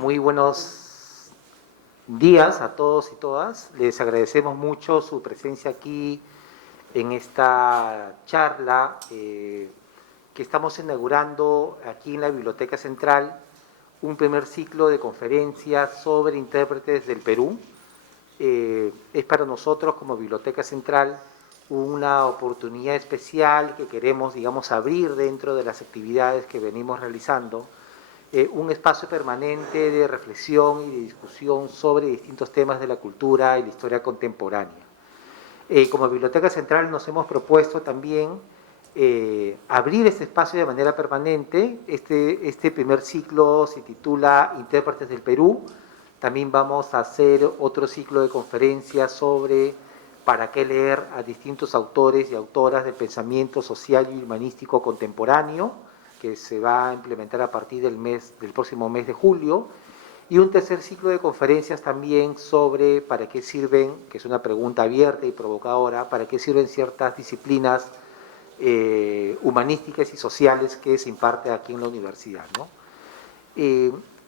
Muy buenos días a todos y todas. Les agradecemos mucho su presencia aquí en esta charla que estamos inaugurando aquí en la Biblioteca Central, un primer ciclo de conferencias sobre intérpretes del Perú. Es para nosotros como Biblioteca Central una oportunidad especial que queremos, digamos, abrir dentro de las actividades que venimos realizando, un espacio permanente de reflexión y de discusión sobre distintos temas de la cultura y la historia contemporánea. Como Biblioteca Central nos hemos propuesto también abrir este espacio de manera permanente. Este primer ciclo se titula Intérpretes del Perú. También vamos a hacer otro ciclo de conferencias sobre para qué leer a distintos autores y autoras del pensamiento social y humanístico contemporáneo, que se va a implementar a partir del próximo mes de julio, y un tercer ciclo de conferencias también sobre para qué sirven, que es una pregunta abierta y provocadora, para qué sirven ciertas disciplinas humanísticas y sociales que se imparte aquí en la universidad, ¿no?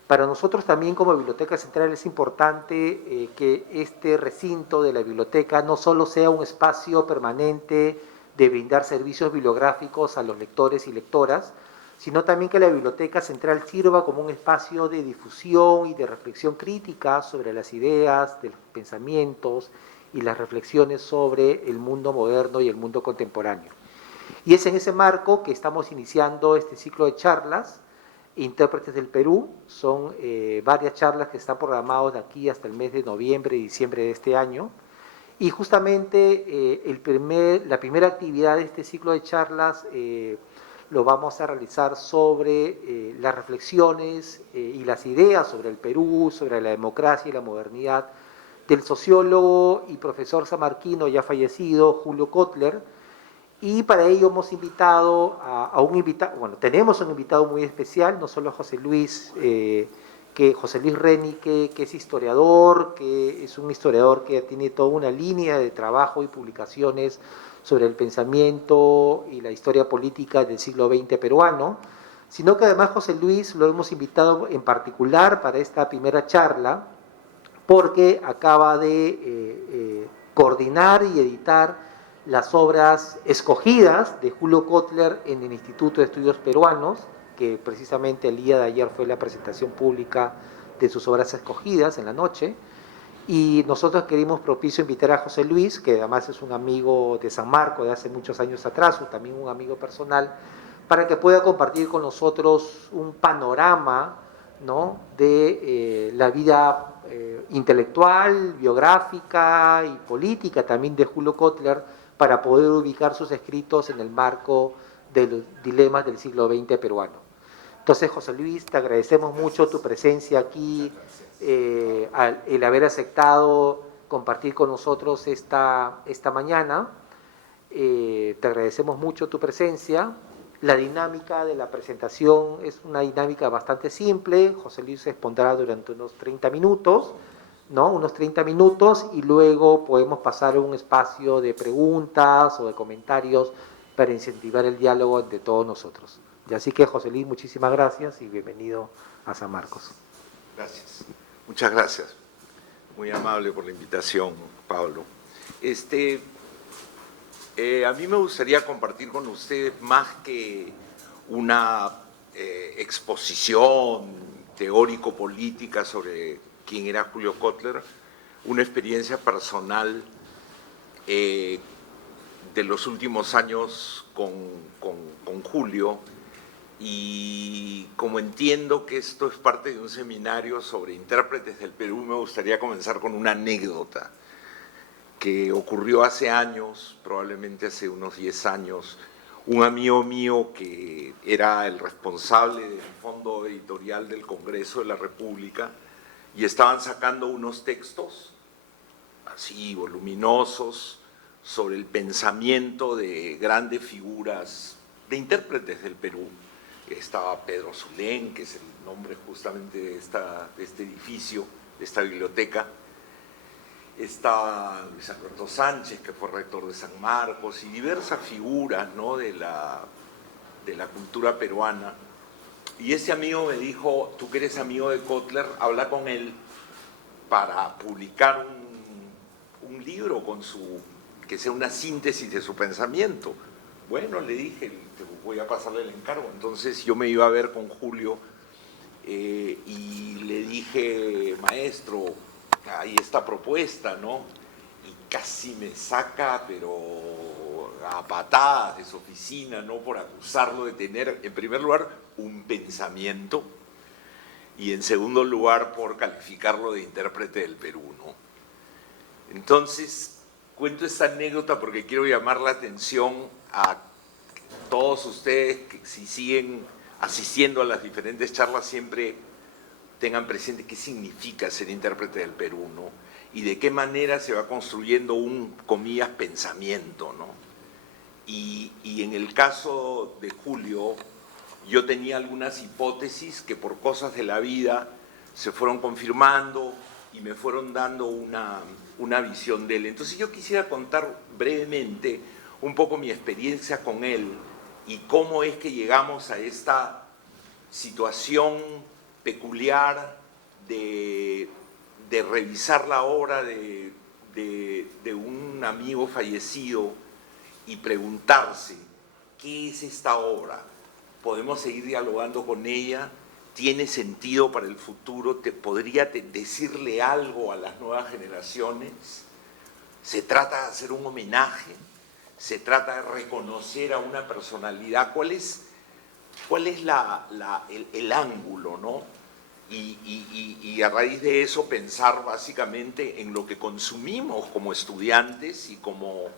Para nosotros también como Biblioteca Central es importante que este recinto de la biblioteca no solo sea un espacio permanente de brindar servicios bibliográficos a los lectores y lectoras, sino también que la Biblioteca Central sirva como un espacio de difusión y de reflexión crítica sobre las ideas, de los pensamientos y las reflexiones sobre el mundo moderno y el mundo contemporáneo. Y es en ese marco que estamos iniciando este ciclo de charlas, Intérpretes del Perú. Son varias charlas que están programadas de aquí hasta el mes de noviembre y diciembre de este año. Y justamente la primera actividad de este ciclo de charlas lo vamos a realizar sobre las reflexiones y las ideas sobre el Perú, sobre la democracia y la modernidad del sociólogo y profesor samarquino ya fallecido, Julio Kotler. Y para ello hemos invitado a un invitado, bueno, tenemos un invitado muy especial, no solo a José Luis Reni, que es historiador, que es un historiador que tiene toda una línea de trabajo y publicaciones sobre el pensamiento y la historia política del siglo XX peruano, sino que además José Luis lo hemos invitado en particular para esta primera charla, porque acaba de coordinar y editar las obras escogidas de Julio Kotler en el Instituto de Estudios Peruanos, que precisamente el día de ayer fue la presentación pública de sus obras escogidas en la noche. Y nosotros querimos propicio invitar a José Luis, que además es un amigo de San Marco de hace muchos años atrás, o también un amigo personal, para que pueda compartir con nosotros un panorama, ¿no?, de la vida intelectual, biográfica y política también de Julio Kotler, para poder ubicar sus escritos en el marco de los dilemas del siglo XX peruano. Entonces, José Luis, te agradecemos mucho tu presencia aquí, el haber aceptado compartir con nosotros esta mañana. Te agradecemos mucho tu presencia. La dinámica de la presentación es una dinámica bastante simple. José Luis expondrá durante unos 30 minutos, ¿no? Unos 30 minutos, y luego podemos pasar a un espacio de preguntas o de comentarios para incentivar el diálogo entre todos nosotros. Y así que, José Luis, muchísimas gracias y bienvenido a San Marcos. Gracias. Muchas gracias. Muy amable por la invitación, Pablo. A mí me gustaría compartir con ustedes más que una exposición teórico-política sobre quién era Julio Kotler, una experiencia personal de los últimos años con Julio, y como entiendo que esto es parte de un seminario sobre intérpretes del Perú, me gustaría comenzar con una anécdota que ocurrió hace años, probablemente hace unos 10 años. Un amigo mío que era el responsable del fondo editorial del Congreso de la República, y estaban sacando unos textos así voluminosos sobre el pensamiento de grandes figuras de intérpretes del Perú. Estaba Pedro Zulén, que es el nombre justamente de este edificio, de esta biblioteca. Estaba Luis Alberto Sánchez, que fue rector de San Marcos, y diversas figuras, ¿no?, de la cultura peruana. Y ese amigo me dijo, tú que eres amigo de Kotler, habla con él para publicar un libro con que sea una síntesis de su pensamiento. Bueno, le dije, te voy a pasarle el encargo. Entonces yo me iba a ver con Julio y le dije, maestro, hay esta propuesta, ¿no? Y casi me saca, pero a patadas de su oficina, ¿no? Por acusarlo de tener, en primer lugar, un pensamiento y en segundo lugar, por calificarlo de intérprete del Perú, ¿no? Entonces, cuento esta anécdota porque quiero llamar la atención a todos ustedes que si siguen asistiendo a las diferentes charlas siempre tengan presente qué significa ser intérprete del Perú, ¿no? Y de qué manera se va construyendo un, comillas, pensamiento, ¿no? Y en el caso de Julio, yo tenía algunas hipótesis que por cosas de la vida se fueron confirmando y me fueron dando una visión de él. Entonces yo quisiera contar brevemente un poco mi experiencia con él y cómo es que llegamos a esta situación peculiar de revisar la obra de un amigo fallecido y preguntarse, ¿qué es esta obra? ¿Podemos seguir dialogando con ella? ¿Tiene sentido para el futuro? ¿Podría decirle algo a las nuevas generaciones? ¿Se trata de hacer un homenaje? ¿Se trata de reconocer a una personalidad? ¿Cuál es el ángulo, ¿no? Y a raíz de eso pensar básicamente en lo que consumimos como estudiantes y como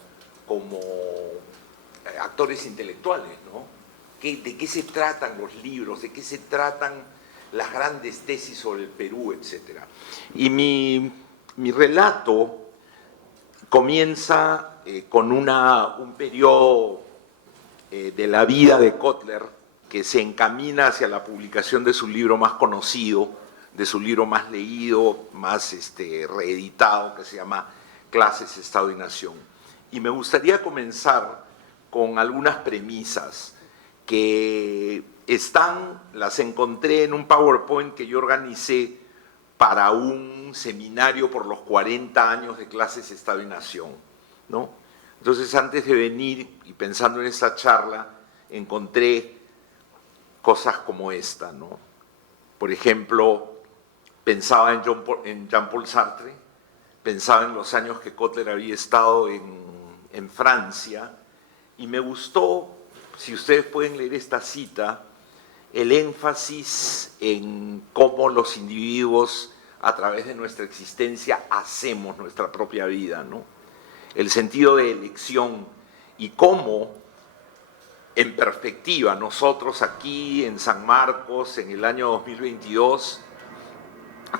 actores intelectuales, ¿no? ¿De qué se tratan los libros? ¿De qué se tratan las grandes tesis sobre el Perú, etcétera? Y mi relato comienza con un periodo de la vida de Kotler que se encamina hacia la publicación de su libro más conocido, de su libro más leído, más reeditado, que se llama Clases, Estado y Nación. Y me gustaría comenzar con algunas premisas que las encontré en un PowerPoint que yo organicé para un seminario por los 40 años de Clases, Estado y Nación, ¿no? Entonces, antes de venir y pensando en esta charla, encontré cosas como esta, ¿no? Por ejemplo, pensaba en Jean-Paul Sartre, pensaba en los años que Kotler había estado en Francia, y me gustó, si ustedes pueden leer esta cita, el énfasis en cómo los individuos, a través de nuestra existencia, hacemos nuestra propia vida, ¿no? El sentido de elección y cómo, en perspectiva, nosotros aquí en San Marcos, en el año 2022,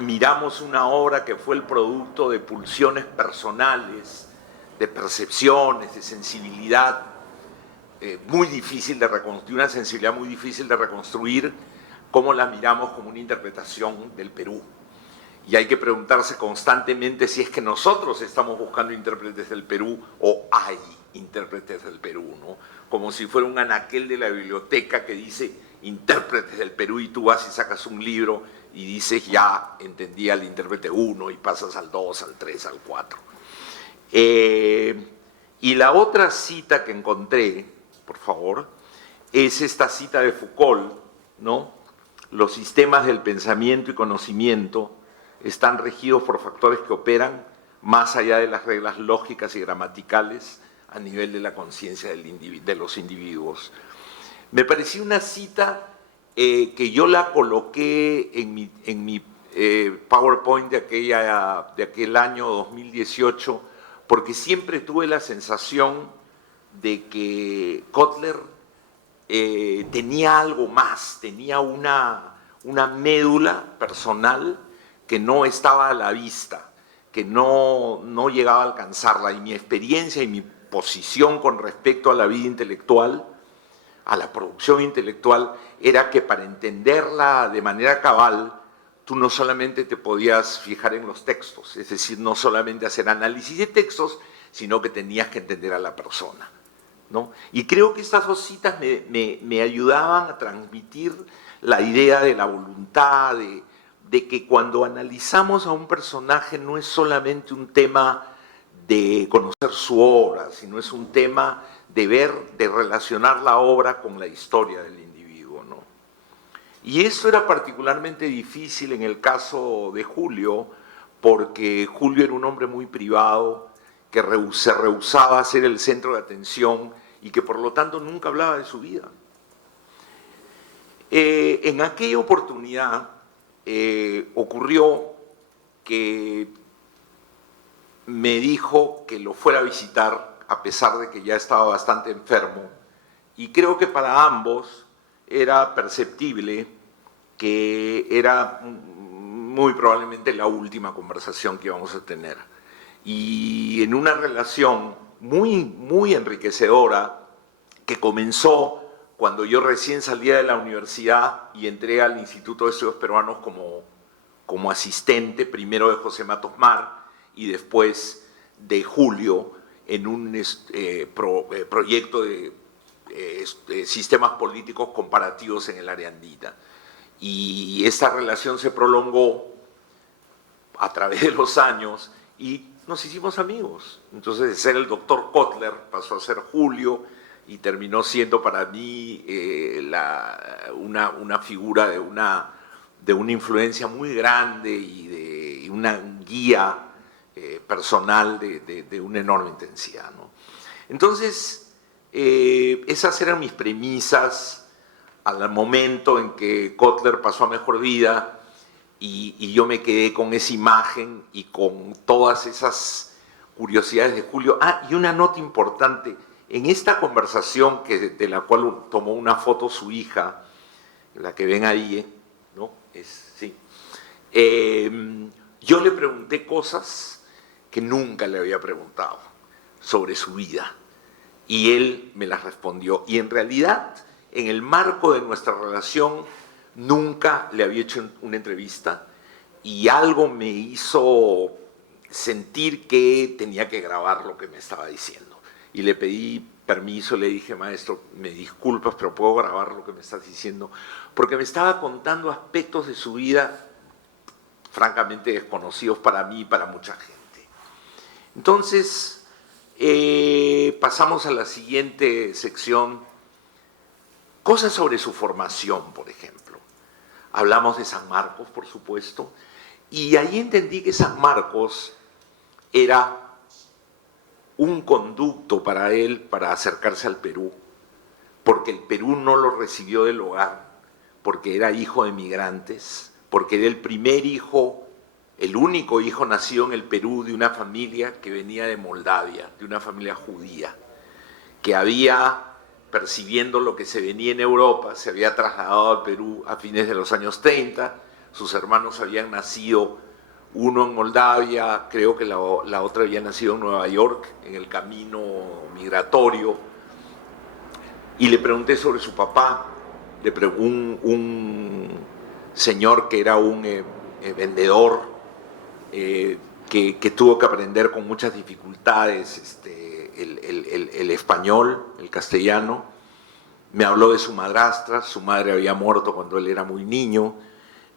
miramos una obra que fue el producto de pulsiones personales, de percepciones, de sensibilidad muy difícil de reconstruir, una sensibilidad muy difícil de reconstruir, cómo la miramos como una interpretación del Perú. Y hay que preguntarse constantemente si es que nosotros estamos buscando intérpretes del Perú o hay intérpretes del Perú, ¿no? Como si fuera un anaquel de la biblioteca que dice intérpretes del Perú y tú vas y sacas un libro y dices ya entendí al intérprete 1 y pasas al 2, al 3, al 4. Y la otra cita que encontré, por favor, es esta cita de Foucault, ¿no? Los sistemas del pensamiento y conocimiento están regidos por factores que operan más allá de las reglas lógicas y gramaticales a nivel de la conciencia de los individuos. Me pareció una cita que yo la coloqué en mi PowerPoint de aquel año 2018, porque siempre tuve la sensación de que Kotler tenía algo más, tenía una médula personal que no estaba a la vista, que no llegaba a alcanzarla, y mi experiencia y mi posición con respecto a la vida intelectual, a la producción intelectual, era que para entenderla de manera cabal, tú no solamente te podías fijar en los textos, es decir, no solamente hacer análisis de textos, sino que tenías que entender a la persona, ¿no? Y creo que estas dos citas me ayudaban a transmitir la idea de la voluntad, de que cuando analizamos a un personaje no es solamente un tema de conocer su obra, sino es un tema de ver, de relacionar la obra con la historia del individuo, ¿no? Y eso era particularmente difícil en el caso de Julio, porque Julio era un hombre muy privado, que se rehusaba a ser el centro de atención y que por lo tanto nunca hablaba de su vida. En aquella oportunidad ocurrió que me dijo que lo fuera a visitar a pesar de que ya estaba bastante enfermo, y creo que para ambos era perceptible que era muy probablemente la última conversación que íbamos a tener. Y en una relación muy enriquecedora que comenzó cuando yo recién salía de la universidad y entré al Instituto de Estudios Peruanos como asistente, primero de José Matos Mar y después de Julio, en un proyecto de sistemas políticos comparativos en el área andina. Y esta relación se prolongó a través de los años y nos hicimos amigos. Entonces, de ser el doctor Kotler pasó a ser Julio y terminó siendo para mí una figura de una influencia muy grande y una guía personal de una enorme intensidad, ¿no? Entonces, esas eran mis premisas al momento en que Kotler pasó a mejor vida, y yo me quedé con esa imagen y con todas esas curiosidades de Julio. Y una nota importante, en esta conversación de la cual tomó una foto su hija, la que ven ahí, ¿no? Sí. Yo le pregunté cosas que nunca le había preguntado sobre su vida, y él me las respondió. Y en realidad, en el marco de nuestra relación, nunca le había hecho una entrevista, y algo me hizo sentir que tenía que grabar lo que me estaba diciendo. Y le pedí permiso, le dije: maestro, me disculpas, pero puedo grabar lo que me estás diciendo, porque me estaba contando aspectos de su vida francamente desconocidos para mí y para mucha gente. Entonces, pasamos a la siguiente sección. Cosas sobre su formación, por ejemplo. Hablamos de San Marcos, por supuesto, y ahí entendí que San Marcos era un conducto para él para acercarse al Perú, porque el Perú no lo recibió del hogar, porque era hijo de migrantes, porque era el primer hijo, el único hijo nacido en el Perú de una familia que venía de Moldavia, de una familia judía, que había, percibiendo lo que se venía en Europa, se había trasladado al Perú a fines de los años 30, sus hermanos habían nacido, uno en Moldavia, creo que la otra había nacido en Nueva York, en el camino migratorio, y le pregunté sobre su papá, un señor que era un vendedor, que tuvo que aprender con muchas dificultades el español, el castellano. Me habló de su madrastra, su madre había muerto cuando él era muy niño,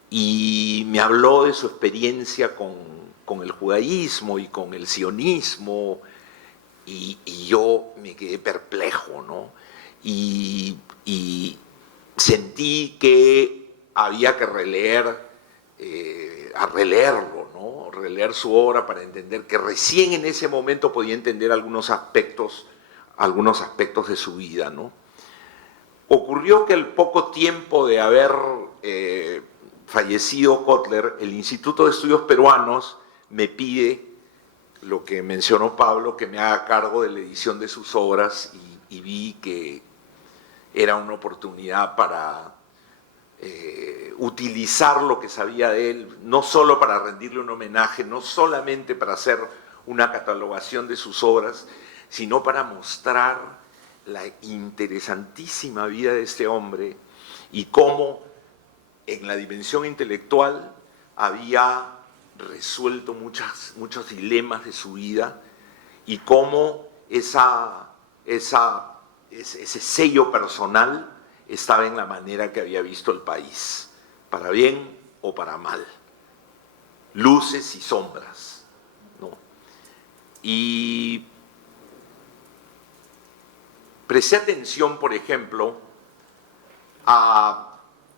y me habló de su experiencia con el judaísmo y con el sionismo, y yo me quedé perplejo, ¿no? Y sentí que había que releerlo, ¿no? Releer su obra para entender que recién en ese momento podía entender algunos aspectos de su vida, ¿no? Ocurrió que al poco tiempo de haber fallecido Kotler, el Instituto de Estudios Peruanos me pide, lo que mencionó Pablo, que me haga cargo de la edición de sus obras, y vi que era una oportunidad para utilizar lo que sabía de él, no solo para rendirle un homenaje, no solamente para hacer una catalogación de sus obras, sino para mostrar la interesantísima vida de este hombre y cómo en la dimensión intelectual había resuelto muchos dilemas de su vida, y cómo ese sello personal estaba en la manera que había visto el país, para bien o para mal, luces y sombras, ¿no? Y presté atención, por ejemplo,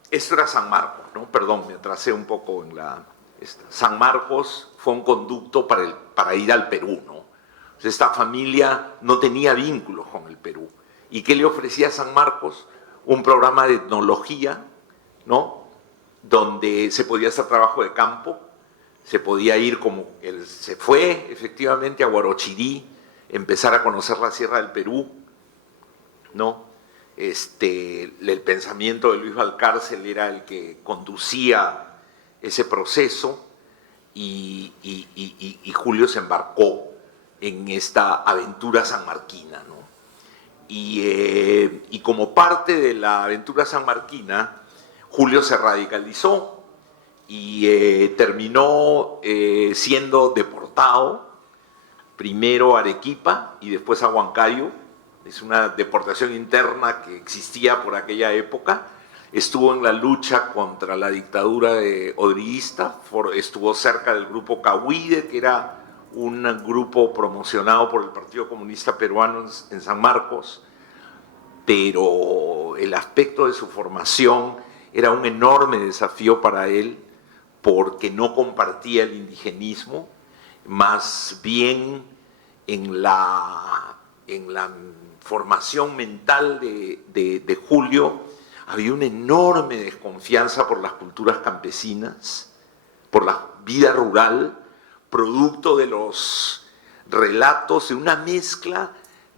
esto era San Marcos, ¿no? Perdón, me atrasé un poco en San Marcos fue un conducto para ir al Perú, ¿no? O sea, esta familia no tenía vínculos con el Perú. ¿Y qué le ofrecía a San Marcos? Un programa de etnología, ¿no? Donde se podía hacer trabajo de campo, se podía ir como él se fue efectivamente a Huarochirí, empezar a conocer la Sierra del Perú, ¿no? El pensamiento de Luis Valcárcel era el que conducía ese proceso y Julio se embarcó en esta aventura sanmarquina, ¿no? Y como parte de la aventura sanmarquina, Julio se radicalizó y terminó siendo deportado, primero a Arequipa y después a Huancayo. Es una deportación interna que existía por aquella época. Estuvo en la lucha contra la dictadura odriguista, estuvo cerca del grupo Cahuide, que era un grupo promocionado por el Partido Comunista Peruano en San Marcos, pero el aspecto de su formación era un enorme desafío para él porque no compartía el indigenismo, más bien en la formación mental de Julio había una enorme desconfianza por las culturas campesinas, por la vida rural, producto de los relatos de una mezcla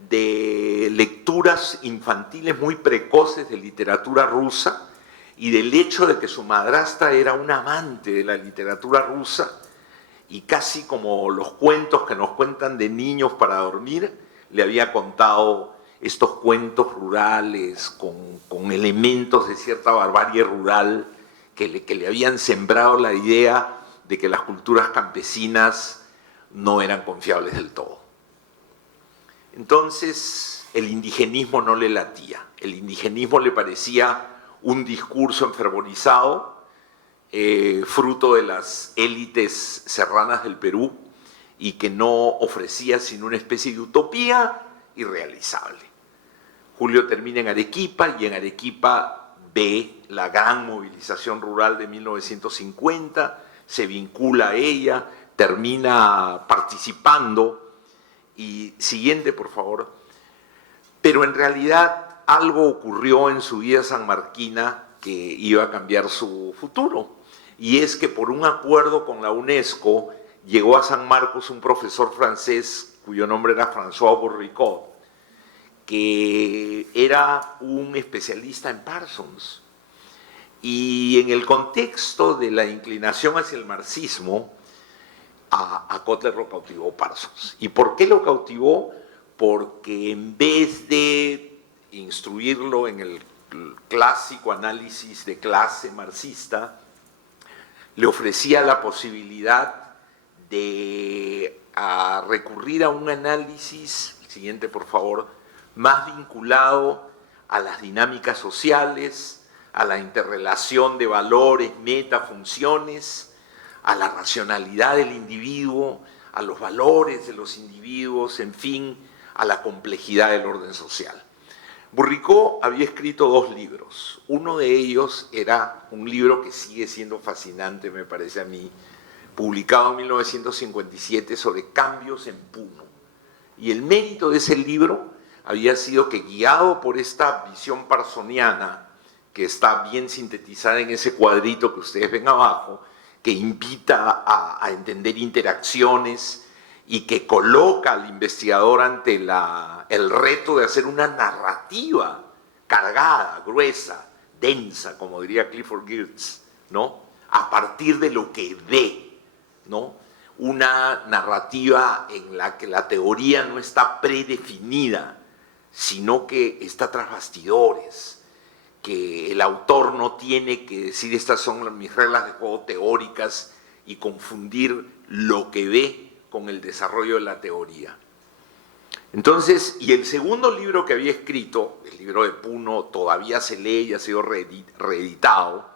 de lecturas infantiles muy precoces de literatura rusa y del hecho de que su madrastra era una amante de la literatura rusa y casi como los cuentos que nos cuentan de niños para dormir, le había contado estos cuentos rurales con elementos de cierta barbarie rural que le habían sembrado la idea de que las culturas campesinas no eran confiables del todo. Entonces el indigenismo no le latía, el indigenismo le parecía un discurso enfervorizado, fruto de las élites serranas del Perú y que no ofrecía sino una especie de utopía irrealizable. Julio termina en Arequipa y en Arequipa ve la gran movilización rural de 1950, se vincula a ella, termina participando y siguiente, por favor. Pero en realidad algo ocurrió en su vida sanmarquina que iba a cambiar su futuro y es que por un acuerdo con la UNESCO llegó a San Marcos un profesor francés cuyo nombre era François Bourricot, que era un especialista en Parsons. Y en el contexto de la inclinación hacia el marxismo, a Kotler lo cautivó Parsons. ¿Y por qué lo cautivó? Porque en vez de instruirlo en el clásico análisis de clase marxista, le ofrecía la posibilidad de recurrir a un análisis, siguiente por favor, más vinculado a las dinámicas sociales, a la interrelación de valores, meta, funciones, a la racionalidad del individuo, a los valores de los individuos, en fin, a la complejidad del orden social. Bourricot había escrito 2 libros. Uno de ellos era un libro que sigue siendo fascinante, me parece a mí, publicado en 1957 sobre cambios en Puno. Y el mérito de ese libro había sido que, guiado por esta visión parsoniana, que está bien sintetizada en ese cuadrito que ustedes ven abajo, que invita a entender interacciones y que coloca al investigador ante el reto de hacer una narrativa cargada, gruesa, densa, como diría Clifford Geertz, ¿no? A partir de lo que ve, ¿no? Una narrativa en la que la teoría no está predefinida, sino que está tras bastidores, que el autor no tiene que decir estas son mis reglas de juego teóricas y confundir lo que ve con el desarrollo de la teoría. Entonces, y el segundo libro que había escrito, el libro de Puno, todavía se lee y ha sido reeditado.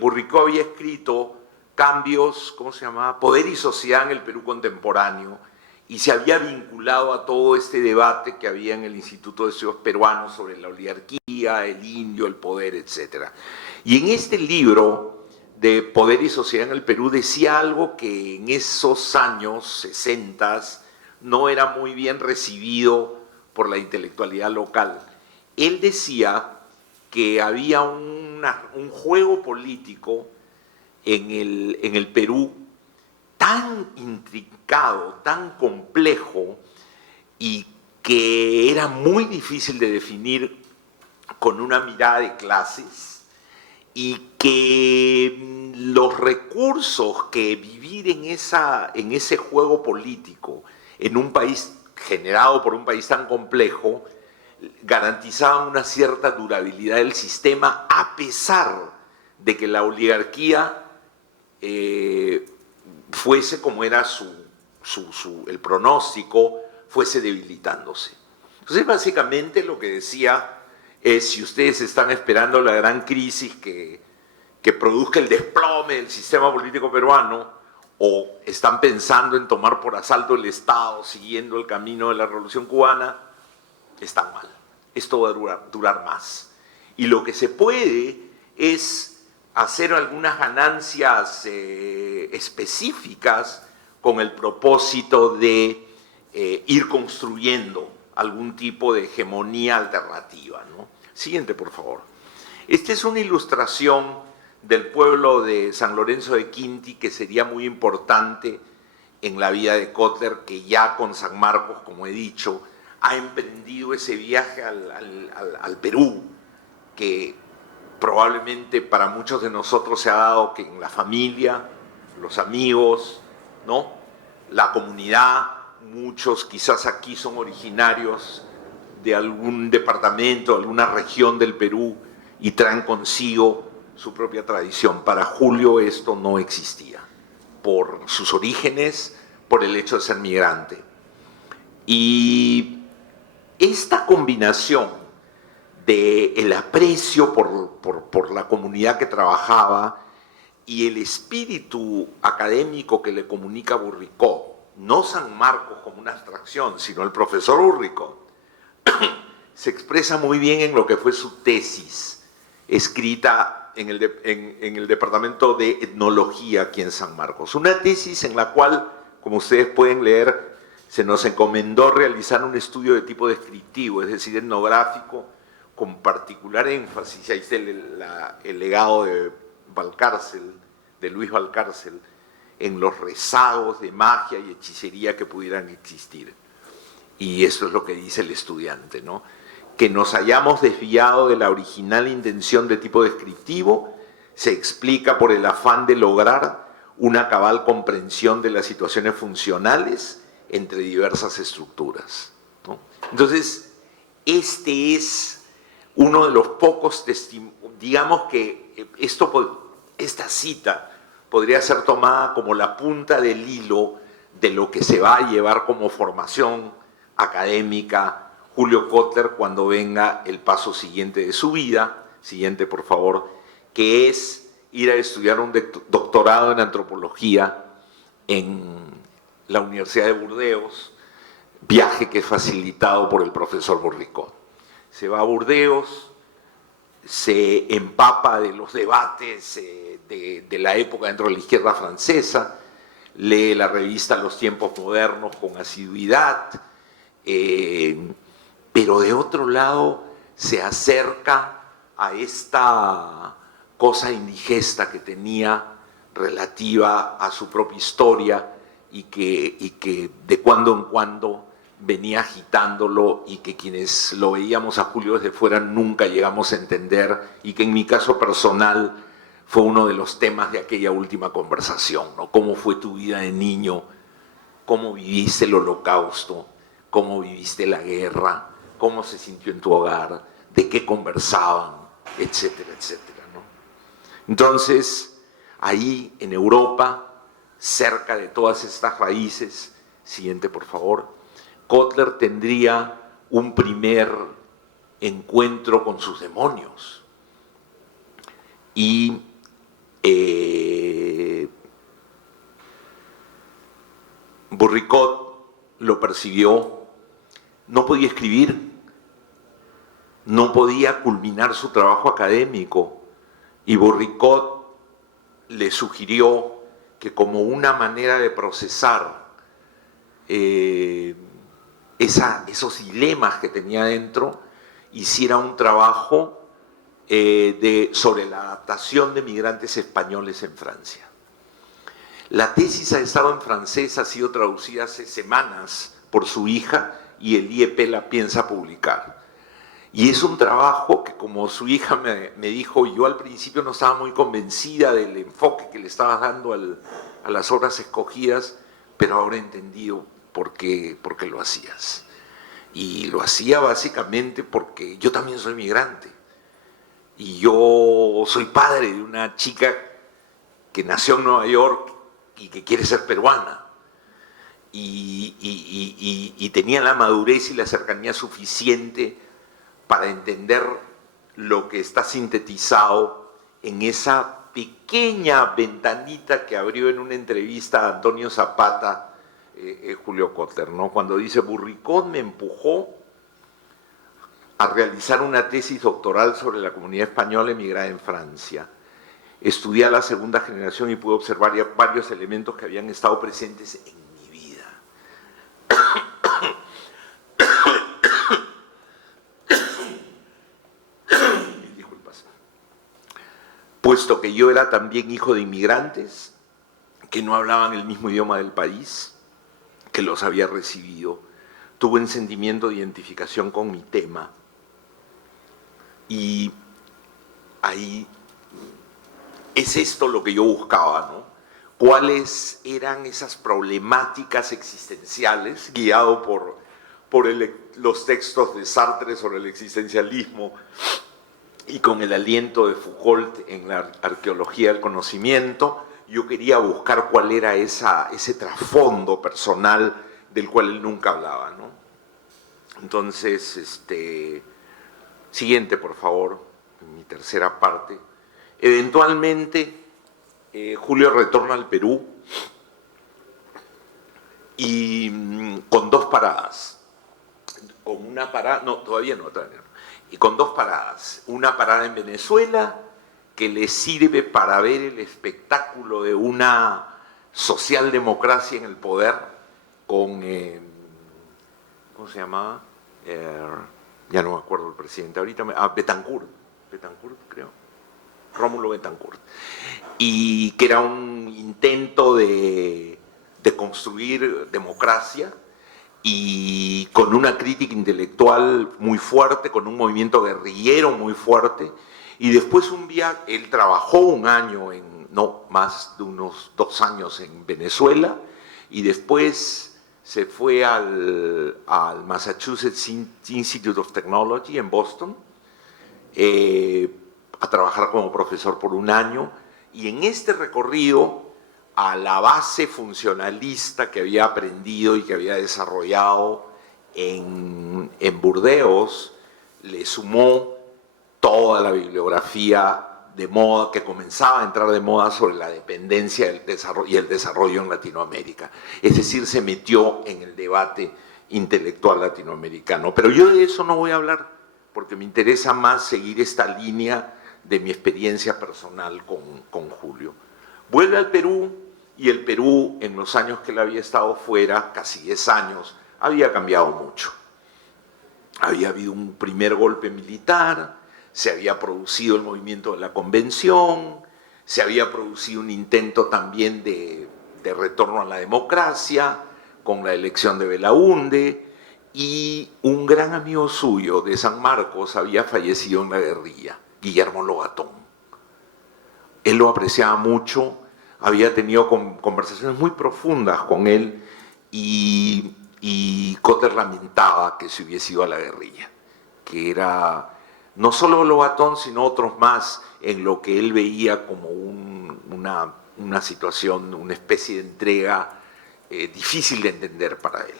Burricó había escrito Cambios, ¿cómo se llamaba? Poder y sociedad en el Perú contemporáneo, y se había vinculado a todo este debate que había en el Instituto de Estudios Peruanos sobre la oligarquía, el indio, el poder, etc. Y en este libro de Poder y sociedad en el Perú decía algo que en esos años 60 no era muy bien recibido por la intelectualidad local. Él decía que había un juego político en el Perú tan intrincado, tan complejo, y que era muy difícil de definir con una mirada de clases, y que los recursos que vivir en ese juego político en un país generado por un país tan complejo garantizaban una cierta durabilidad del sistema, a pesar de que la oligarquía fuese como era el pronóstico, fuese debilitándose. Entonces, básicamente lo que decía es: si ustedes están esperando la gran crisis que produzca el desplome del sistema político peruano, o están pensando en tomar por asalto el Estado siguiendo el camino de la Revolución Cubana, están mal. Esto va a durar más. Y lo que se puede es hacer algunas ganancias específicas con el propósito de ir construyendo algún tipo de hegemonía alternativa, ¿no? Siguiente, por favor. Esta es una ilustración del pueblo de San Lorenzo de Quinti, que sería muy importante en la vida de Kotler, que ya con San Marcos, como he dicho, ha emprendido ese viaje al Perú, que probablemente para muchos de nosotros se ha dado que en la familia, los amigos, ¿no?, la comunidad, muchos quizás aquí son originarios de algún departamento, alguna región del Perú, y traen consigo su propia tradición. Para Julio esto no existía, por sus orígenes, por el hecho de ser migrante. Y esta combinación del aprecio por la comunidad que trabajaba y el espíritu académico que le comunica Burricó, no San Marcos como una abstracción, sino el profesor Burricó, se expresa muy bien en lo que fue su tesis, escrita en el Departamento de Etnología aquí en San Marcos. Una tesis en la cual, como ustedes pueden leer, se nos encomendó realizar un estudio de tipo descriptivo, es decir, etnográfico, con particular énfasis, ahí está el legado de Valcárcel, de Luis Valcárcel, en los rezagos de magia y hechicería que pudieran existir. Y eso es lo que dice el estudiante, ¿no?, que nos hayamos desviado de la original intención de tipo descriptivo se explica por el afán de lograr una cabal comprensión de las situaciones funcionales entre diversas estructuras, ¿no? Entonces, este es uno de los pocos testimonios, digamos que esta cita podría ser tomada como la punta del hilo de lo que se va a llevar como formación académica Julio Kotler cuando venga el paso siguiente de su vida. Siguiente, por favor, que es ir a estudiar un doctorado en antropología en la Universidad de Burdeos, viaje que es facilitado por el profesor Burricó. Se va a Burdeos, se empapa de los debates de la época dentro de la izquierda francesa, lee la revista Los Tiempos Modernos con asiduidad, pero de otro lado se acerca a esta cosa indigesta que tenía relativa a su propia historia y que de cuando en cuando venía agitándolo, y que quienes lo veíamos a Julio desde fuera nunca llegamos a entender, y que en mi caso personal fue uno de los temas de aquella última conversación, ¿no? ¿Cómo fue tu vida de niño? ¿Cómo viviste el Holocausto? ¿Cómo viviste la guerra? ¿Cómo se sintió en tu hogar? ¿De qué conversaban? Etcétera, etcétera, ¿no? Entonces, ahí en Europa, cerca de todas estas raíces, siguiente por favor, Kotler tendría un primer encuentro con sus demonios. Y Bourricot lo persiguió, no podía escribir, no podía culminar su trabajo académico, y Bourricot le sugirió que como una manera de procesar esos dilemas que tenía dentro, hiciera un trabajo sobre la adaptación de migrantes españoles en Francia. La tesis ha estado en francés, ha sido traducida hace semanas por su hija y el IEP la piensa publicar. Y es un trabajo que, como su hija me dijo, yo al principio no estaba muy convencida del enfoque que le estabas dando a las obras escogidas, pero ahora he entendido por qué lo hacías. Y lo hacía básicamente porque yo también soy migrante. Y yo soy padre de una chica que nació en Nueva York y que quiere ser peruana. Y tenía la madurez y la cercanía suficiente para entender lo que está sintetizado en esa pequeña ventanita que abrió en una entrevista a Antonio Zapata, Julio Kotler, ¿no? Cuando dice: Bourricot me empujó a realizar una tesis doctoral sobre la comunidad española emigrada en Francia. Estudié a la segunda generación y pude observar varios elementos que habían estado presentes en mi vida. Disculpas. Puesto que yo era también hijo de inmigrantes que no hablaban el mismo idioma del país, que los había recibido, tuve un sentimiento de identificación con mi tema. Y ahí es esto lo que yo buscaba, ¿no? ¿Cuáles eran esas problemáticas existenciales, guiado por los textos de Sartre sobre el existencialismo y con el aliento de Foucault en la arqueología del conocimiento? Yo quería buscar cuál era ese trasfondo personal del cual él nunca hablaba, ¿no? Entonces, siguiente, por favor, mi tercera parte. Eventualmente, Julio retorna al Perú y con dos paradas. Con una parada, no, todavía no. Y con dos paradas. Una parada en Venezuela, que le sirve para ver el espectáculo de una socialdemocracia en el poder con, ¿cómo se llamaba? Ya no me acuerdo el presidente, ahorita Betancourt, creo, Rómulo Betancourt, y que era un intento de construir democracia, y con una crítica intelectual muy fuerte, con un movimiento guerrillero muy fuerte. Y después un viaje, él trabajó un año, no, más de unos 2 años en Venezuela, y después se fue al Massachusetts Institute of Technology en Boston a trabajar como profesor por un año, y en este recorrido, a la base funcionalista que había aprendido y que había desarrollado en Burdeos, le sumó toda la bibliografía de moda que comenzaba a entrar de moda sobre la dependencia y el desarrollo en Latinoamérica. Es decir, se metió en el debate intelectual latinoamericano. Pero yo de eso no voy a hablar, porque me interesa más seguir esta línea de mi experiencia personal con Julio. Vuelve al Perú, y el Perú, en los años que él había estado fuera, casi 10 años, había cambiado mucho. Había habido un primer golpe militar, se había producido el movimiento de la Convención, se había producido un intento también de retorno a la democracia, con la elección de Belaúnde, y un gran amigo suyo de San Marcos había fallecido en la guerrilla, Guillermo Lobatón. Él lo apreciaba mucho, había tenido conversaciones muy profundas con él, y Kotler lamentaba que se hubiese ido a la guerrilla, que era no solo Lobatón, sino otros más, en lo que él veía como una situación, una especie de entrega difícil de entender para él.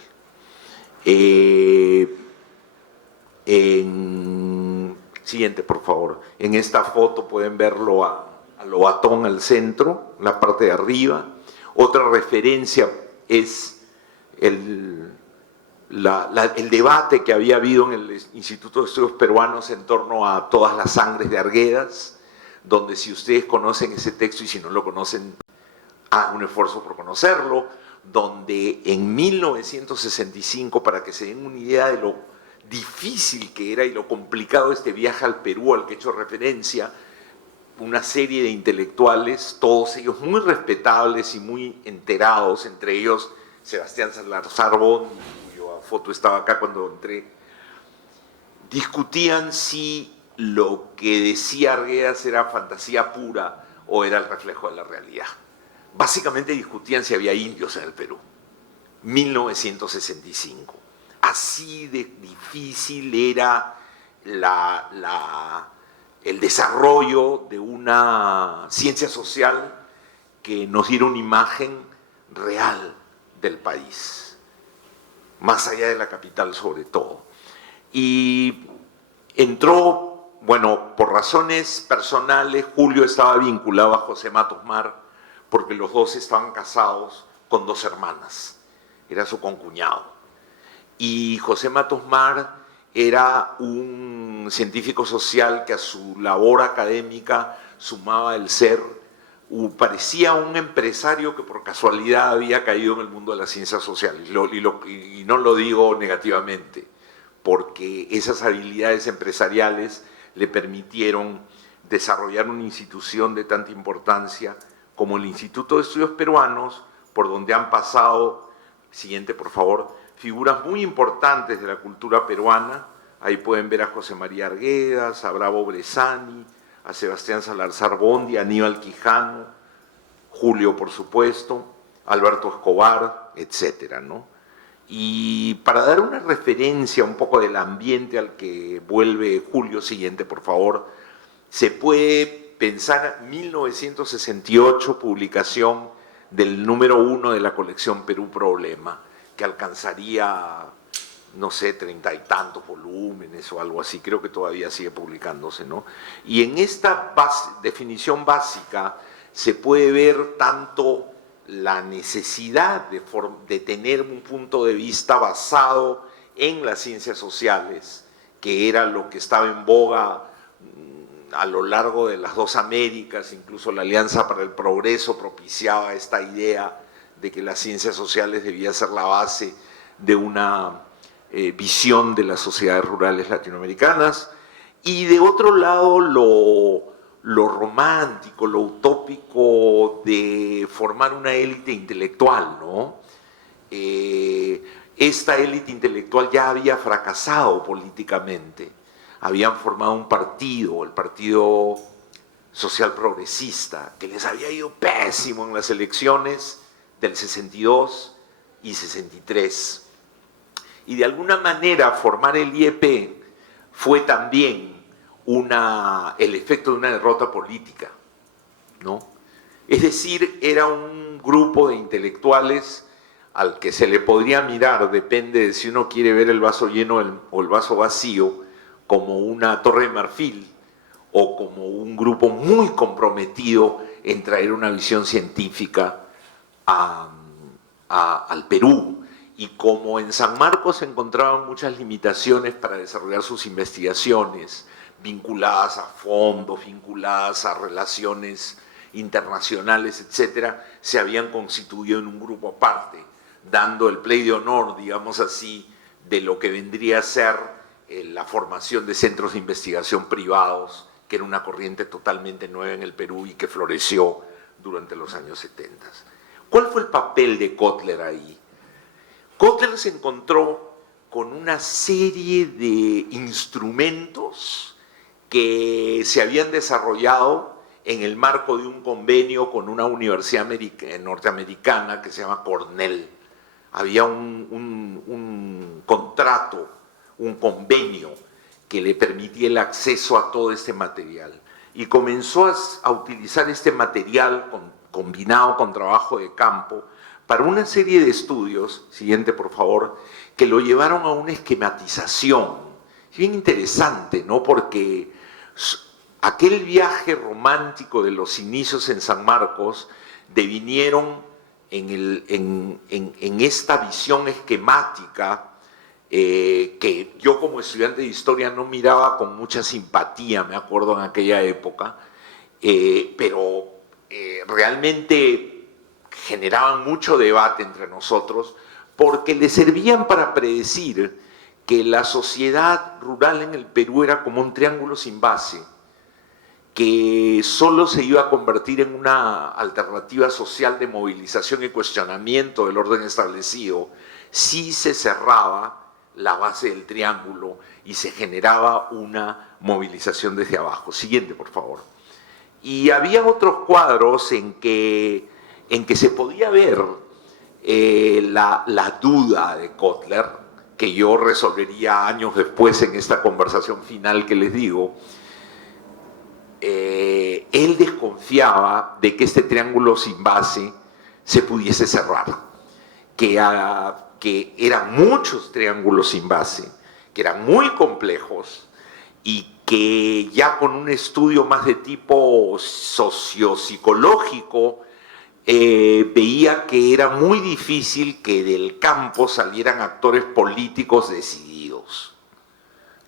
Siguiente, por favor. En esta foto pueden verlo a Lobatón al centro, la parte de arriba. Otra referencia es el debate que había habido en el Instituto de Estudios Peruanos en torno a todas las sangres de Arguedas, donde si ustedes conocen ese texto y si no lo conocen, hagan un esfuerzo por conocerlo, donde en 1965, para que se den una idea de lo difícil que era y lo complicado este viaje al Perú al que he hecho referencia, una serie de intelectuales, todos ellos muy respetables y muy enterados, entre ellos Sebastián Salazar Bondi, cuya foto estaba acá cuando entré, discutían si lo que decía Arguedas era fantasía pura o era el reflejo de la realidad. Básicamente discutían si había indios en el Perú. 1965. Así de difícil era el desarrollo de una ciencia social que nos diera una imagen real del país, más allá de la capital sobre todo. Y entró, bueno, por razones personales, Julio estaba vinculado a José Matos Mar, porque los dos estaban casados con dos hermanas, era su concuñado. Y José Matos Mar era un científico social que a su labor académica sumaba el ser, parecía un empresario que por casualidad había caído en el mundo de las ciencias sociales, y no lo digo negativamente, porque esas habilidades empresariales le permitieron desarrollar una institución de tanta importancia como el Instituto de Estudios Peruanos, por donde han pasado, siguiente por favor, figuras muy importantes de la cultura peruana. Ahí pueden ver a José María Arguedas, a Bravo Bressani, a Sebastián Salazar Bondi, a Aníbal Quijano, Julio, por supuesto, Alberto Escobar, etcétera, ¿no? Y para dar una referencia un poco del ambiente al que vuelve Julio, siguiente, por favor, se puede pensar 1968, publicación del número 1 de la colección Perú Problema, que alcanzaría, no sé, 30 y tantos volúmenes o algo así, creo que todavía sigue publicándose, ¿no? Y en esta definición básica se puede ver tanto la necesidad de tener un punto de vista basado en las ciencias sociales, que era lo que estaba en boga a lo largo de las dos Américas, incluso la Alianza para el Progreso propiciaba esta idea de que las ciencias sociales debía ser la base de una visión de las sociedades rurales latinoamericanas, y de otro lado lo romántico, lo utópico de formar una élite intelectual, ¿no? Esta élite intelectual ya había fracasado políticamente, habían formado un partido, el Partido Social Progresista, que les había ido pésimo en las elecciones del 62 y 63. Y de alguna manera formar el IEP fue también el efecto de una derrota política, ¿no? Es decir, era un grupo de intelectuales al que se le podría mirar, depende de si uno quiere ver el vaso lleno o el vaso vacío, como una torre de marfil o como un grupo muy comprometido en traer una visión científica al Perú. Y como en San Marcos se encontraban muchas limitaciones para desarrollar sus investigaciones, vinculadas a fondos, vinculadas a relaciones internacionales, etcétera, se habían constituido en un grupo aparte, dando el play de honor, digamos así, de lo que vendría a ser la formación de centros de investigación privados, que era una corriente totalmente nueva en el Perú y que floreció durante los años 70. ¿Cuál fue el papel de Kotler ahí? Kotler se encontró con una serie de instrumentos que se habían desarrollado en el marco de un convenio con una universidad norteamericana que se llama Cornell. Había un contrato, un convenio que le permitía el acceso a todo este material. Y comenzó a utilizar este material combinado con trabajo de campo para una serie de estudios, siguiente por favor, que lo llevaron a una esquematización. Es bien interesante, ¿no? Porque aquel viaje romántico de los inicios en San Marcos devinieron en esta visión esquemática que yo como estudiante de historia no miraba con mucha simpatía, me acuerdo en aquella época, pero realmente generaban mucho debate entre nosotros porque le servían para predecir que la sociedad rural en el Perú era como un triángulo sin base, que solo se iba a convertir en una alternativa social de movilización y cuestionamiento del orden establecido si se cerraba la base del triángulo y se generaba una movilización desde abajo. Siguiente, por favor. Y había otros cuadros en que se podía ver la duda de Kotler, que yo resolvería años después en esta conversación final que les digo. Él desconfiaba de que este triángulo sin base se pudiese cerrar, que eran muchos triángulos sin base, que eran muy complejos y que ya con un estudio más de tipo sociopsicológico veía que era muy difícil que del campo salieran actores políticos decididos,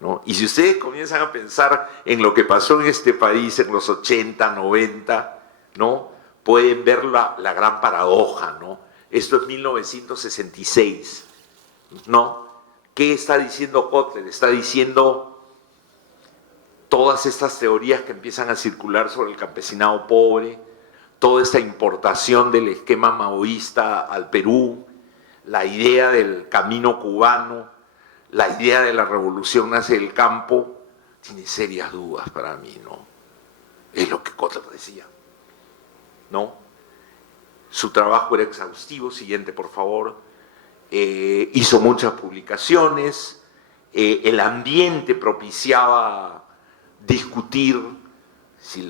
¿no? Y si ustedes comienzan a pensar en lo que pasó en este país en los 80, 90, ¿no? Pueden ver la gran paradoja, ¿no? Esto es 1966, ¿no? ¿Qué está diciendo Kotler? Está diciendo todas estas teorías que empiezan a circular sobre el campesinado pobre, toda esta importación del esquema maoísta al Perú, la idea del camino cubano, la idea de la revolución nace del campo, tiene serias dudas para mí, ¿no? Es lo que Kotler decía, ¿no? Su trabajo era exhaustivo, siguiente por favor, hizo muchas publicaciones, el ambiente propiciaba discutir si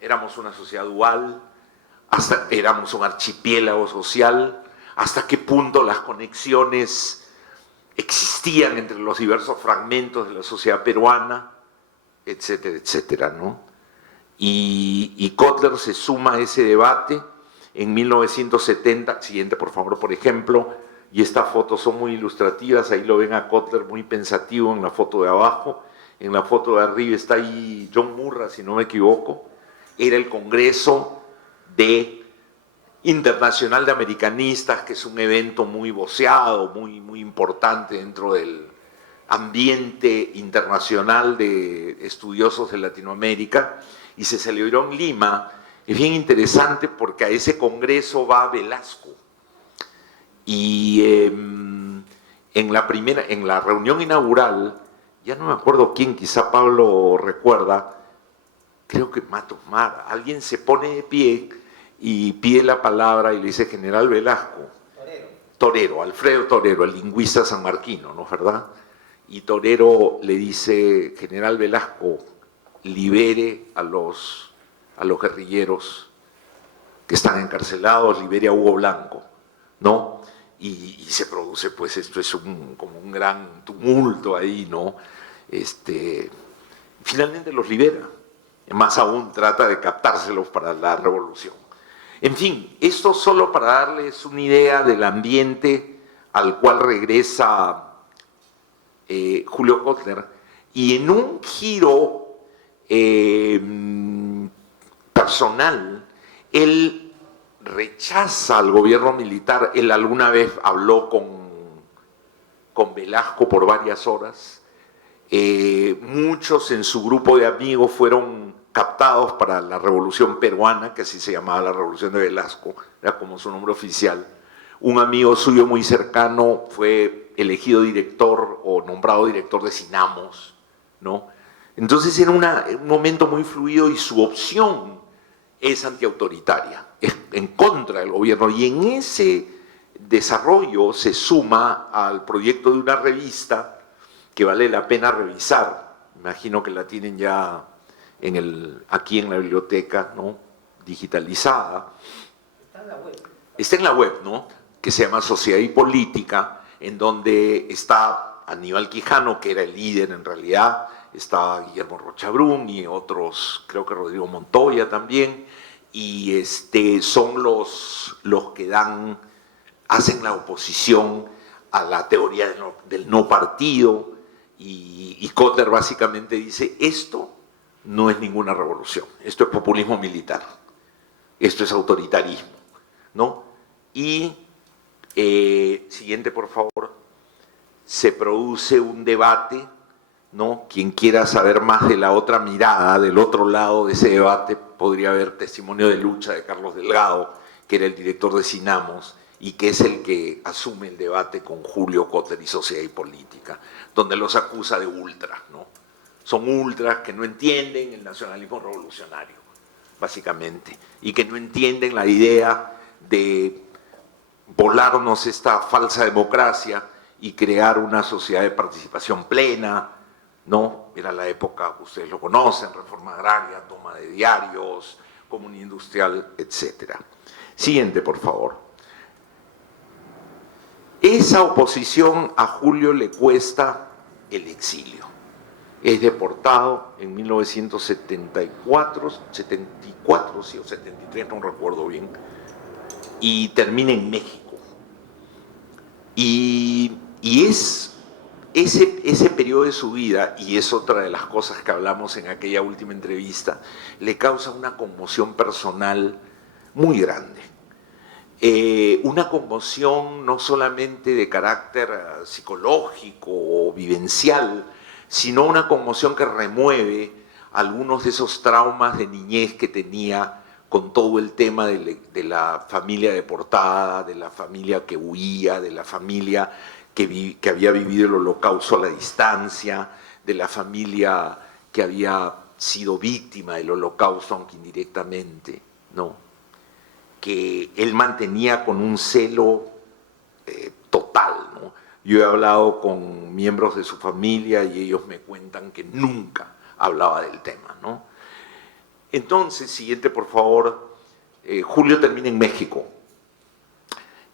éramos una sociedad dual, hasta éramos un archipiélago social, hasta qué punto las conexiones existían entre los diversos fragmentos de la sociedad peruana, etcétera, etcétera, ¿no? Y Kotler se suma a ese debate en 1970, siguiente por favor, por ejemplo, y estas fotos son muy ilustrativas, ahí lo ven a Kotler muy pensativo en la foto de abajo, en la foto de arriba está ahí John Murra, si no me equivoco, era el Congreso Internacional de Americanistas, que es un evento muy voceado, muy importante dentro del ambiente internacional de estudiosos de Latinoamérica, y se celebró en Lima. Es bien interesante porque a ese congreso va Velasco, y en la reunión inaugural, ya no me acuerdo quién, quizá Pablo recuerda, creo que Matos Mar, alguien se pone de pie y pide la palabra y le dice General Velasco. Torero, Alfredo Torero, el lingüista sanmarquino, ¿no es verdad? Y Torero le dice, General Velasco, libere a los guerrilleros que están encarcelados, libere a Hugo Blanco, ¿no? Y se produce, pues, esto es como un gran tumulto ahí, ¿no? Finalmente los libera. Más aún trata de captárselos para la revolución. En fin, esto solo para darles una idea del ambiente al cual regresa Julio Kotler, y en un giro personal, él rechaza al gobierno militar. Él alguna vez habló con Velasco por varias horas. Muchos en su grupo de amigos fueron captados para la Revolución Peruana, que así se llamaba la Revolución de Velasco, era como su nombre oficial. Un amigo suyo muy cercano fue elegido director o nombrado director de Sinamos, ¿no? Entonces era un momento muy fluido y su opción es antiautoritaria, es en contra del gobierno, y en ese desarrollo se suma al proyecto de una revista que vale la pena revisar. Imagino que la tienen ya aquí en la biblioteca, ¿no? Digitalizada. Está en la web. está en la web, ¿no? Que se llama Sociedad y Política, en donde está Aníbal Quijano, que era el líder en realidad, está Guillermo Rochabrún y otros, creo que Rodrigo Montoya también, y son los que hacen la oposición a la teoría del no partido, y Kotler básicamente dice, esto no es ninguna revolución, esto es populismo militar, esto es autoritarismo, ¿no? Y, siguiente por favor, se produce un debate, ¿no? Quien quiera saber más de la otra mirada, del otro lado de ese debate, podría ver Testimonio de Lucha de Carlos Delgado, que era el director de Cinamos, y que es el que asume el debate con Julio Kotler y Sociedad y Política, donde los acusa de ultras, ¿no? Son ultras que no entienden el nacionalismo revolucionario, básicamente, y que no entienden la idea de volarnos esta falsa democracia y crear una sociedad de participación plena, ¿no? Era la época, ustedes lo conocen, reforma agraria, toma de diarios, comunidad industrial, etc. Siguiente, por favor. Esa oposición a Julio le cuesta el exilio. Es deportado en 1974, 74, sí, o 73, no recuerdo bien, y termina en México. Y es ese periodo de su vida, y es otra de las cosas que hablamos en aquella última entrevista, le causa una conmoción personal muy grande. Una conmoción no solamente de carácter psicológico o vivencial, sino una conmoción que remueve algunos de esos traumas de niñez que tenía con todo el tema de la familia deportada, de la familia que huía, de la familia que había vivido el Holocausto a la distancia, de la familia que había sido víctima del Holocausto, aunque indirectamente, ¿no? Que él mantenía con un celo total, ¿no? Yo he hablado con miembros de su familia y ellos me cuentan que nunca hablaba del tema, ¿no? Entonces, siguiente por favor, Julio termina en México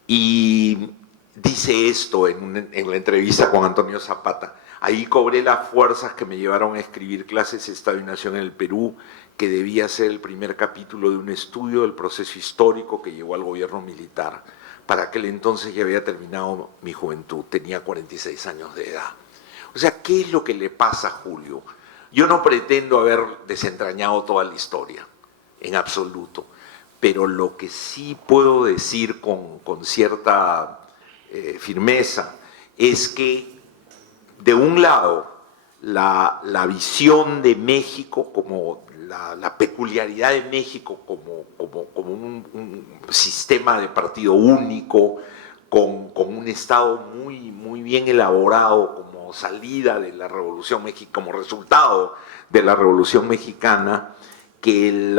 y dice esto en la entrevista con Antonio Zapata: ahí cobré las fuerzas que me llevaron a escribir Clases, Estado y Nación en el Perú, que debía ser el primer capítulo de un estudio del proceso histórico que llevó al gobierno militar. Para aquel entonces ya había terminado mi juventud, tenía 46 años de edad. O sea, ¿qué es lo que le pasa a Julio? Yo no pretendo haber desentrañado toda la historia, en absoluto, pero lo que sí puedo decir con cierta firmeza es que, de un lado, la visión de México, como la peculiaridad de México como un sistema de partido único, con un Estado muy bien elaborado como salida de la Revolución Mexicana, como resultado de la Revolución Mexicana, que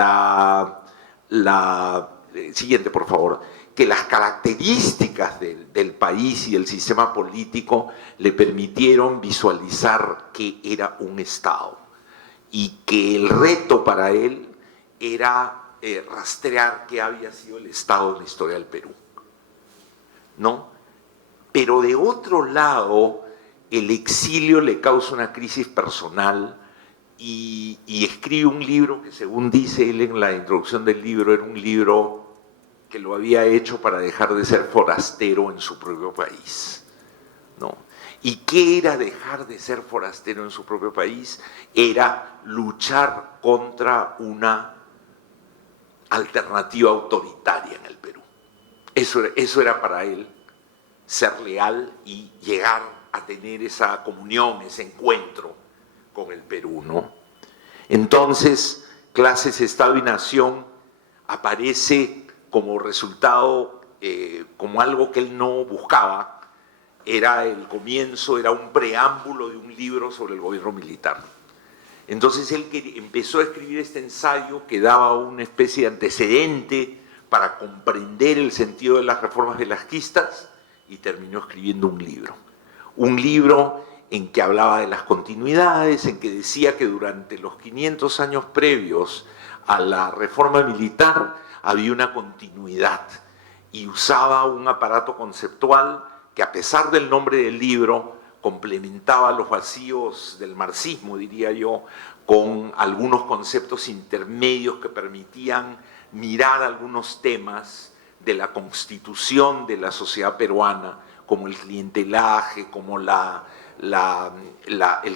siguiente por favor, que las características del país y del sistema político le permitieron visualizar que era un Estado y que el reto para él era rastrear qué había sido el Estado en la historia del Perú, ¿no? Pero de otro lado, el exilio le causa una crisis personal y escribe un libro que, según dice él en la introducción del libro, era un libro que lo había hecho para dejar de ser forastero en su propio país, ¿no? ¿Y qué era dejar de ser forastero en su propio país? Era luchar contra una alternativa autoritaria en el Perú. Eso era para él ser leal y llegar a tener esa comunión, ese encuentro con el Perú, ¿no? Entonces, Clases, Estado y Nación aparece como resultado, como algo que él no buscaba. Era el comienzo, era un preámbulo de un libro sobre el gobierno militar. Entonces él empezó a escribir este ensayo que daba una especie de antecedente para comprender el sentido de las reformas velasquistas, y terminó escribiendo un libro en que hablaba de las continuidades, en que decía que durante los 500 años previos a la reforma militar había una continuidad, y usaba un aparato conceptual que, a pesar del nombre del libro, complementaba los vacíos del marxismo, diría yo, con algunos conceptos intermedios que permitían mirar algunos temas de la constitución de la sociedad peruana, como el clientelaje, como el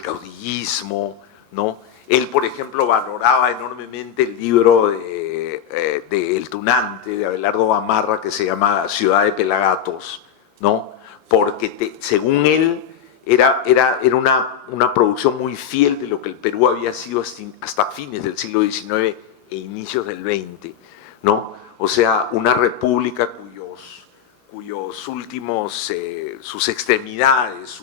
caudillismo, ¿no? Él, por ejemplo, valoraba enormemente el libro de El Tunante, de Abelardo Gamarra, que se llama Ciudad de Pelagatos, ¿no? Porque según él era una producción muy fiel de lo que el Perú había sido hasta fines del siglo XIX e inicios del XX, ¿no? O sea, una república cuyos últimos, sus extremidades,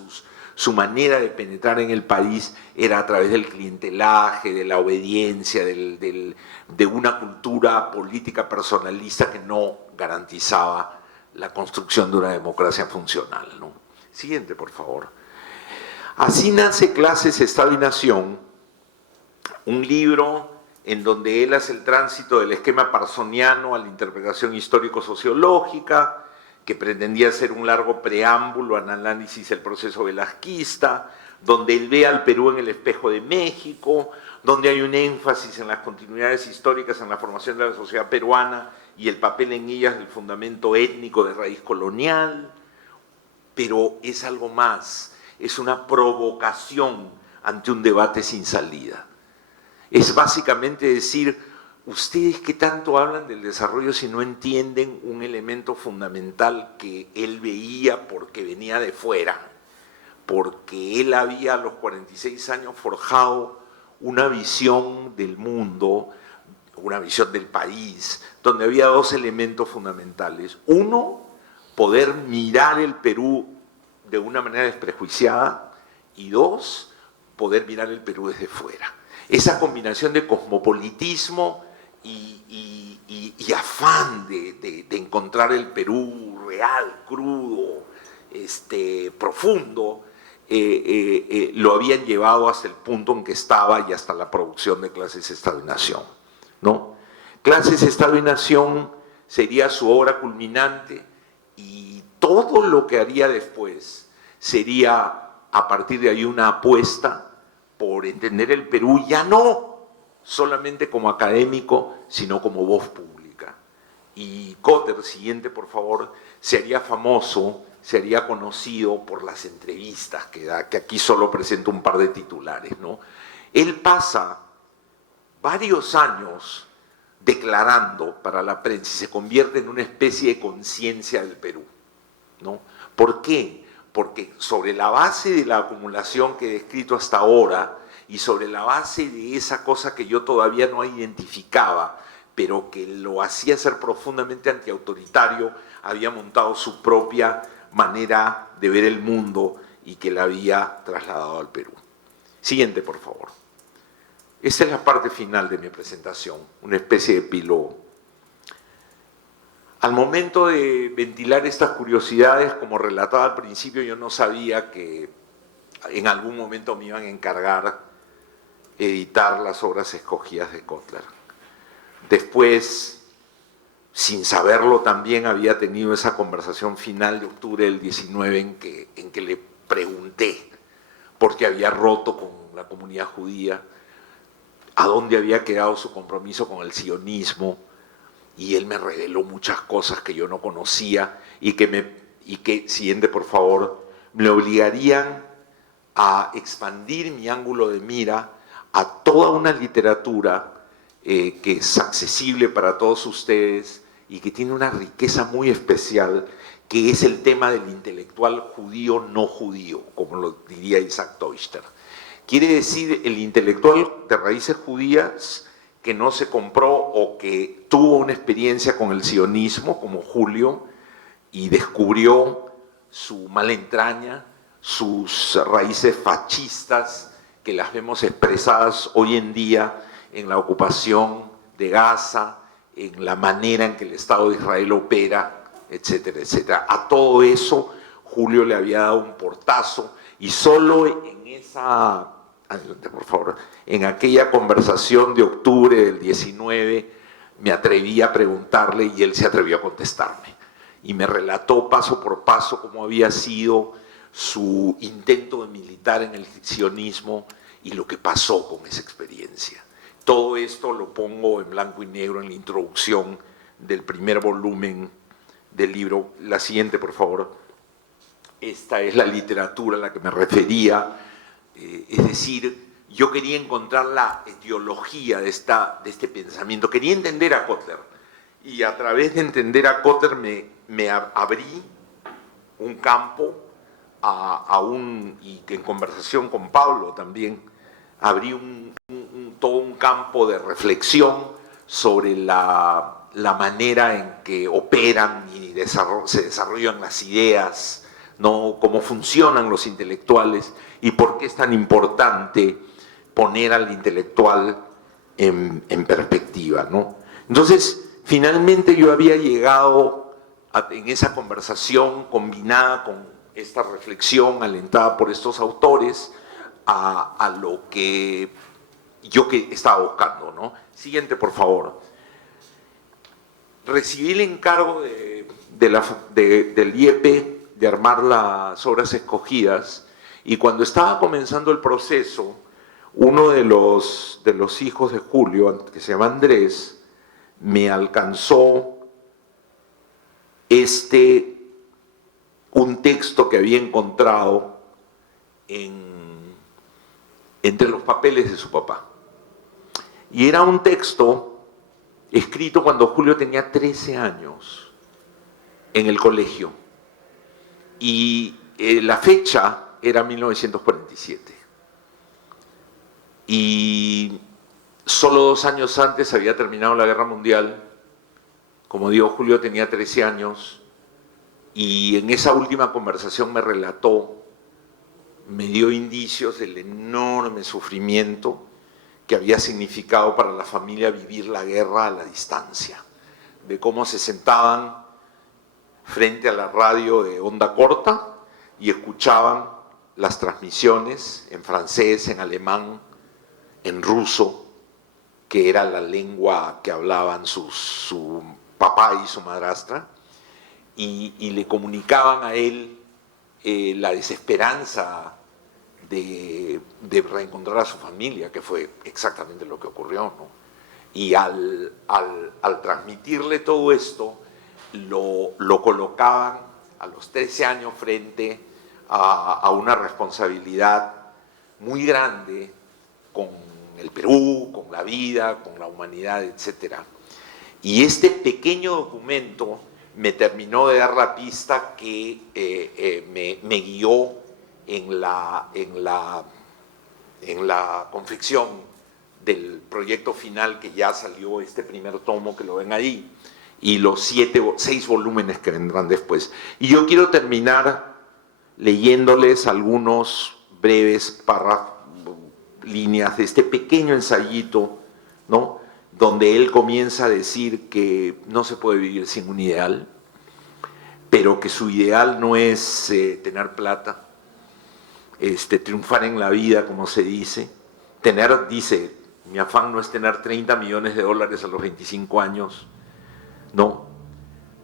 su manera de penetrar en el país era a través del clientelaje, de la obediencia, de una cultura política personalista que no garantizaba la construcción de una democracia funcional, ¿no? Siguiente, por favor. Así nace Clases, Estado y Nación, un libro en donde él hace el tránsito del esquema parsoniano a la interpretación histórico-sociológica, que pretendía ser un largo preámbulo al análisis del proceso velasquista, donde él ve al Perú en el espejo de México, donde hay un énfasis en las continuidades históricas en la formación de la sociedad peruana y el papel en ellas del fundamento étnico de raíz colonial, pero es algo más, es una provocación ante un debate sin salida. Es básicamente decir, ustedes que tanto hablan del desarrollo si no entienden un elemento fundamental que él veía porque venía de fuera, porque él había a los 46 años forjado una visión del mundo, una visión del país, donde había dos elementos fundamentales. Uno, poder mirar el Perú de una manera desprejuiciada, y dos, poder mirar el Perú desde fuera. Esa combinación de cosmopolitismo y afán de encontrar el Perú real, crudo, profundo, lo habían llevado hasta el punto en que estaba y hasta la producción de Clases, Estado y Nación, ¿no? Clases, Estado y Nación sería su obra culminante, y todo lo que haría después sería, a partir de ahí, una apuesta por entender el Perú ya no solamente como académico, sino como voz pública. Y Kotter, siguiente por favor, se haría famoso, se haría conocido por las entrevistas que da, que aquí solo presento un par de titulares, ¿no? Él pasa varios años declarando para la prensa y se convierte en una especie de conciencia del Perú, ¿no? ¿Por qué? Porque sobre la base de la acumulación que he descrito hasta ahora y sobre la base de esa cosa que yo todavía no identificaba, pero que lo hacía ser profundamente antiautoritario, había montado su propia manera de ver el mundo y que la había trasladado al Perú. Siguiente, por favor. Esta es la parte final de mi presentación, una especie de epílogo. Al momento de ventilar estas curiosidades, como relataba al principio, yo no sabía que en algún momento me iban a encargar editar las obras escogidas de Kotter. Después, sin saberlo también, había tenido esa conversación final de octubre del 19 en que le pregunté por qué había roto con la comunidad judía, a dónde había quedado su compromiso con el sionismo, y él me reveló muchas cosas que yo no conocía y que, siguiente por favor, me obligarían a expandir mi ángulo de mira a toda una literatura que es accesible para todos ustedes y que tiene una riqueza muy especial, que es el tema del intelectual judío no judío, como lo diría Isaac Teuster. Quiere decir el intelectual de raíces judías que no se compró o que tuvo una experiencia con el sionismo, como Julio, y descubrió su mala entraña, sus raíces fascistas, que las vemos expresadas hoy en día en la ocupación de Gaza, en la manera en que el Estado de Israel opera, etcétera, etcétera. A todo eso Julio le había dado un portazo, y solo en esa, adelante por favor, en aquella conversación de octubre del 19 me atreví a preguntarle y él se atrevió a contestarme. y me relató paso por paso cómo había sido su intento de militar en el sionismo y lo que pasó con esa experiencia. Todo esto lo pongo en blanco y negro en la introducción del primer volumen del libro. La siguiente, por favor. Esta es la literatura a la que me refería. Es decir, yo quería encontrar la etiología de este pensamiento. Quería entender a Kotler. Y a través de entender a Kotler me abrí un campo y que en conversación con Pablo también abrí todo un campo de reflexión sobre la manera en que operan y se desarrollan las ideas, ¿no? Cómo funcionan los intelectuales y por qué es tan importante poner al intelectual en perspectiva, ¿no? Entonces, finalmente yo había llegado en esa conversación combinada con esta reflexión alentada por estos autores a lo que yo estaba buscando, ¿no? Siguiente, por favor. Recibí el encargo del IEP de armar las obras escogidas y cuando estaba comenzando el proceso, uno de los hijos de Julio, que se llama Andrés, me alcanzó un texto que había encontrado entre los papeles de su papá. Y era un texto escrito cuando Julio tenía 13 años en el colegio. Y la fecha era 1947. Y solo 2 años antes había terminado la Guerra Mundial. Como digo, Julio tenía 13 años. Y en esa última conversación me relató, me dio indicios del enorme sufrimiento que había significado para la familia vivir la guerra a la distancia, de cómo se sentaban frente a la radio de onda corta y escuchaban las transmisiones en francés, en alemán, en ruso, que era la lengua que hablaban su papá y su madrastra, y le comunicaban a él la desesperanza de reencontrar a su familia, que fue exactamente lo que ocurrió, ¿no? Y al transmitirle todo esto, lo colocaban a los 13 años frente a una responsabilidad muy grande con el Perú, con la vida, con la humanidad, etc. Y este pequeño documento me terminó de dar la pista que me guió en la confección del proyecto final, que ya salió este primer tomo que lo ven ahí, y los 6 volúmenes que vendrán después. Y yo quiero terminar leyéndoles algunos breves líneas de este pequeño ensayito, ¿no?, donde él comienza a decir que no se puede vivir sin un ideal, pero que su ideal no es tener plata, triunfar en la vida, como se dice. Dice, mi afán no es tener $30 millones a los 25 años, no.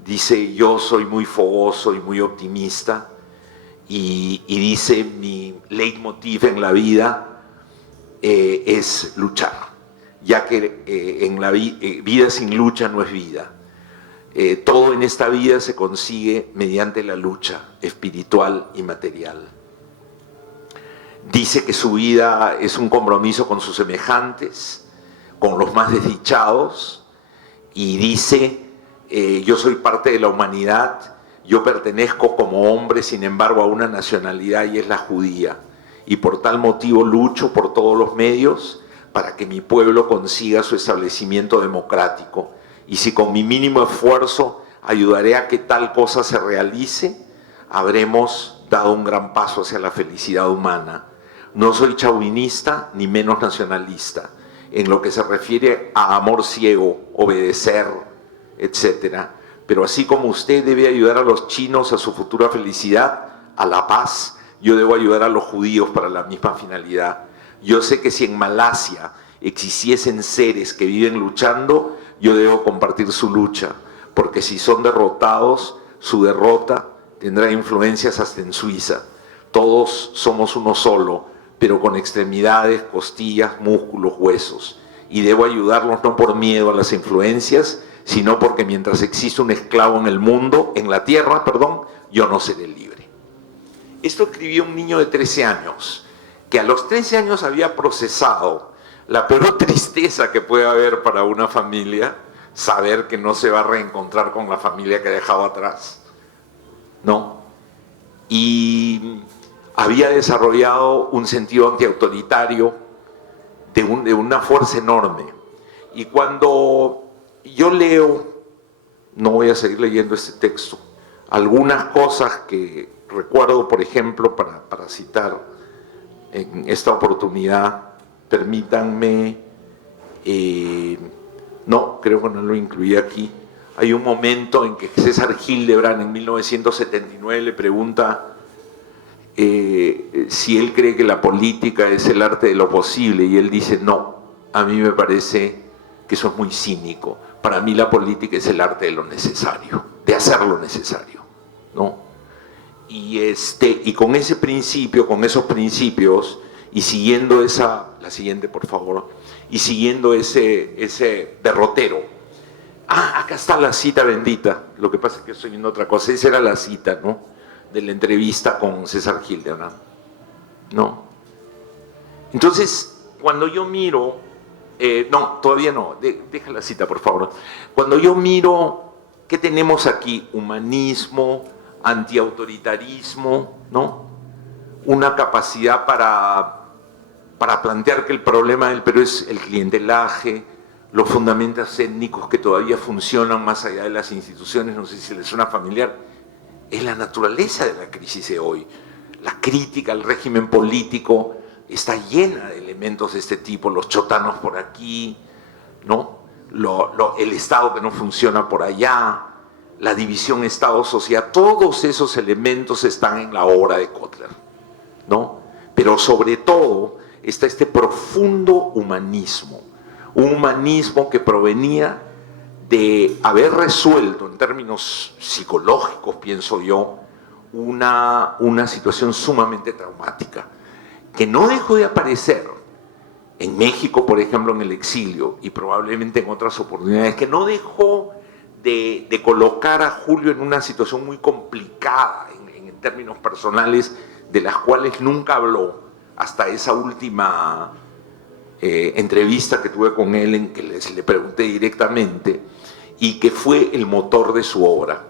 Dice, yo soy muy fogoso y muy optimista, y dice, mi leitmotiv en la vida es luchar, ya que en la vida sin lucha no es vida. Todo en esta vida se consigue mediante la lucha espiritual y material. Dice que su vida es un compromiso con sus semejantes, con los más desdichados, y dice, yo soy parte de la humanidad, yo pertenezco como hombre, sin embargo, a una nacionalidad, y es la judía, y por tal motivo lucho por todos los medios para que mi pueblo consiga su establecimiento democrático, y si con mi mínimo esfuerzo ayudaré a que tal cosa se realice, habremos dado un gran paso hacia la felicidad humana. No soy chauvinista ni menos nacionalista en lo que se refiere a amor ciego, obedecer, etc. Pero así como usted debe ayudar a los chinos a su futura felicidad, a la paz, yo debo ayudar a los judíos para la misma finalidad. Yo sé que si en Malasia existiesen seres que viven luchando, yo debo compartir su lucha, porque si son derrotados, su derrota tendrá influencias hasta en Suiza. Todos somos uno solo, pero con extremidades, costillas, músculos, huesos. Y debo ayudarlos no por miedo a las influencias, sino porque mientras existe un esclavo en el mundo, en la tierra, perdón, yo no seré libre. Esto escribió un niño de 13 años, que a los 13 años había procesado la peor tristeza que puede haber para una familia, saber que no se va a reencontrar con la familia que ha dejado atrás, ¿no? Y había desarrollado un sentido antiautoritario de una fuerza enorme. Y cuando yo leo, no voy a seguir leyendo este texto, algunas cosas que recuerdo, por ejemplo, para citar en esta oportunidad, permítanme, no, creo que no lo incluí aquí. Hay un momento en que César Hildebrand en 1979 le pregunta si él cree que la política es el arte de lo posible, y él dice: no, a mí me parece que eso es muy cínico. Para mí la política es el arte de lo necesario, de hacer lo necesario, ¿no? Y con ese principio, con esos principios, y siguiendo la siguiente por favor, y siguiendo ese derrotero. Acá está la cita bendita, lo que pasa es que estoy viendo otra cosa, esa era la cita, ¿no?, de la entrevista con César Hildebrand, ¿no? Entonces, cuando yo miro, no, todavía no, deja la cita por favor. Cuando yo miro, ¿qué tenemos aquí? Humanismo, antiautoritarismo, ¿no? Una capacidad para plantear que el problema del Perú es el clientelaje, los fundamentos étnicos que todavía funcionan más allá de las instituciones, no sé si les suena familiar. Es la naturaleza de la crisis de hoy. La crítica al régimen político está llena de elementos de este tipo, los chotanos por aquí, ¿no? El Estado que no funciona por allá, la división Estado-sociedad, todos esos elementos están en la obra de Kotler, ¿no? Pero sobre todo está este profundo humanismo, un humanismo que provenía de haber resuelto en términos psicológicos, pienso yo, una situación sumamente traumática, que no dejó de aparecer en México, por ejemplo, en el exilio, y probablemente en otras oportunidades, que no dejó de colocar a Julio en una situación muy complicada en términos personales, de las cuales nunca habló hasta esa última entrevista que tuve con él, en que le pregunté directamente, y que fue el motor de su obra.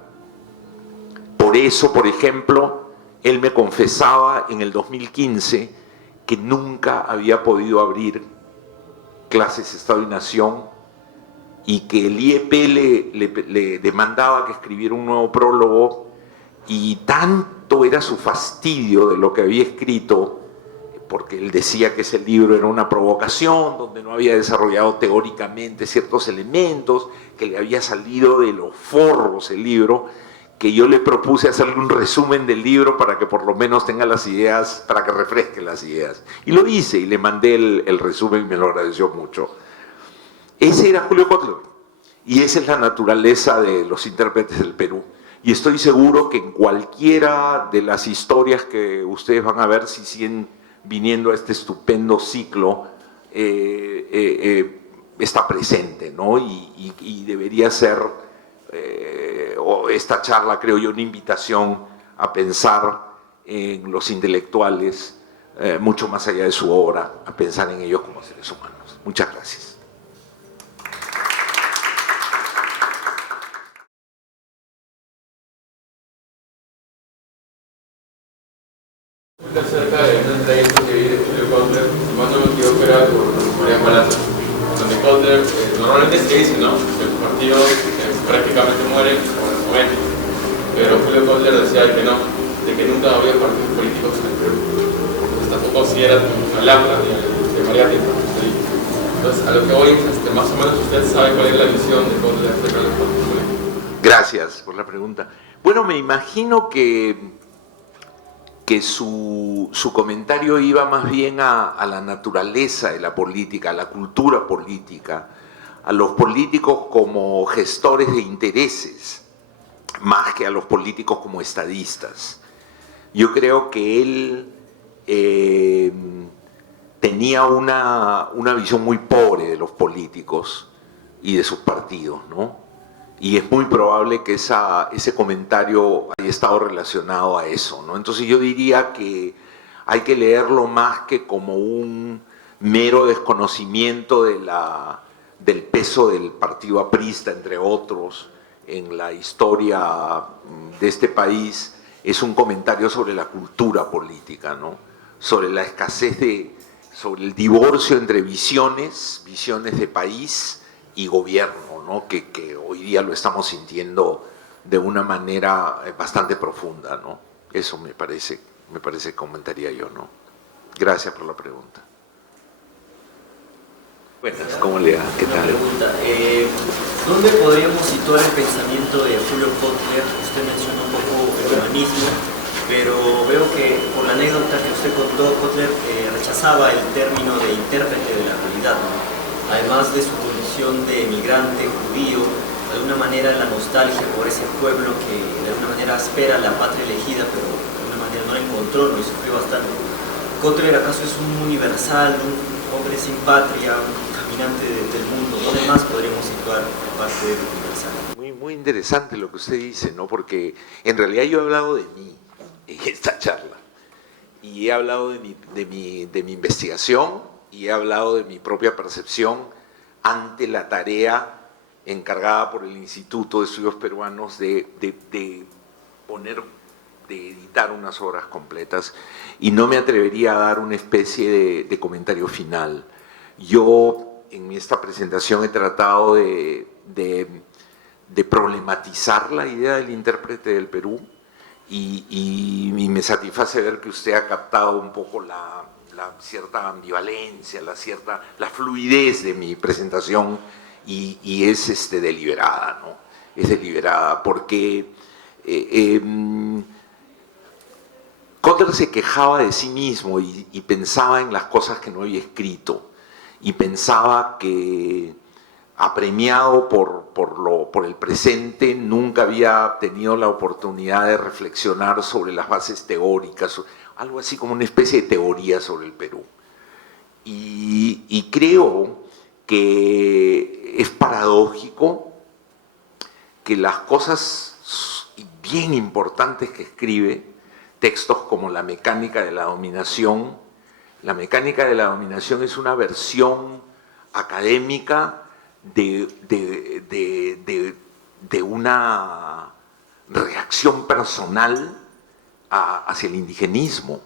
Por eso, por ejemplo, él me confesaba en el 2015 que nunca había podido abrir clases Estado y Nación, y que el IEP le demandaba que escribiera un nuevo prólogo, y tanto era su fastidio de lo que había escrito, porque él decía que ese libro era una provocación, donde no había desarrollado teóricamente ciertos elementos, que le había salido de los forros el libro, que yo le propuse hacerle un resumen del libro para que por lo menos tenga las ideas, para que refresque las ideas. Y lo hice, y le mandé el resumen, y me lo agradeció mucho. Ese era Julio Kotler, y esa es la naturaleza de los intérpretes del Perú. Y estoy seguro que en cualquiera de las historias que ustedes van a ver, si siguen viniendo a este estupendo ciclo, está presente, ¿no? Y debería ser, o esta charla, creo yo, una invitación a pensar en los intelectuales, mucho más allá de su obra, a pensar en ellos como seres humanos. Muchas gracias. Acerca de una entrevista que vi de Julio Kotler, si mal no me equivoco, era por María Palacio, donde Kotler normalmente se dice, ¿no?, que los partidos prácticamente mueren con el momento, pero Julio Kotler decía que no, de que nunca había partidos políticos en el Perú. Entonces tampoco si era una lámpara de María Tinta. Entonces, a lo que voy es, más o menos usted sabe cuál es la visión de Kotler acerca de los partidos políticos. Gracias por la pregunta. Bueno, me imagino que su comentario iba más bien a la naturaleza de la política, a la cultura política, a los políticos como gestores de intereses, más que a los políticos como estadistas. Yo creo que él tenía una visión muy pobre de los políticos y de sus partidos, ¿no? Y es muy probable que ese comentario haya estado relacionado a eso, ¿no? Entonces yo diría que hay que leerlo más que como un mero desconocimiento del peso del partido aprista, entre otros, en la historia de este país. Es un comentario sobre la cultura política, ¿no? Sobre la escasez sobre el divorcio entre visiones de país y gobierno, ¿no? Que hoy día lo estamos sintiendo de una manera bastante profunda, ¿no? Eso me parece que comentaría yo, ¿no? Gracias por la pregunta. Buenas, ¿cómo le va? ¿Qué tal? ¿Dónde podríamos situar el pensamiento de Julio Kotler? Usted mencionó un poco el humanismo, pero veo que por la anécdota que usted contó, Kotler rechazaba el término de intérprete de la realidad, ¿no? Además de su condición de emigrante judío, de alguna manera la nostalgia por ese pueblo que de alguna manera espera la patria elegida, pero de alguna manera no la encontró, ¿no? Y sufrió bastante. ¿Kotler acaso es un universal, un hombre sin patria, un caminante del mundo? ¿Dónde más podríamos situar la parte del universal? Muy interesante lo que usted dice, ¿no? Porque en realidad yo he hablado de mí en esta charla. Y he hablado de mi investigación y he hablado de mi propia percepción ante la tarea encargada por el Instituto de Estudios Peruanos de editar unas obras completas, y no me atrevería a dar una especie de comentario final. Yo en esta presentación he tratado de problematizar la idea del intérprete del Perú, y me satisface ver que usted ha captado un poco la cierta ambivalencia, la fluidez de mi presentación, y es deliberada, ¿no? Es deliberada porque Kotler se quejaba de sí mismo y pensaba en las cosas que no había escrito, y pensaba que, apremiado por el presente, nunca había tenido la oportunidad de reflexionar sobre las bases teóricas, algo así como una especie de teoría sobre el Perú. Y creo que es paradójico que las cosas bien importantes que escribe, textos como La mecánica de la dominación, La mecánica de la dominación es una versión académica de una reacción personal hacia el indigenismo.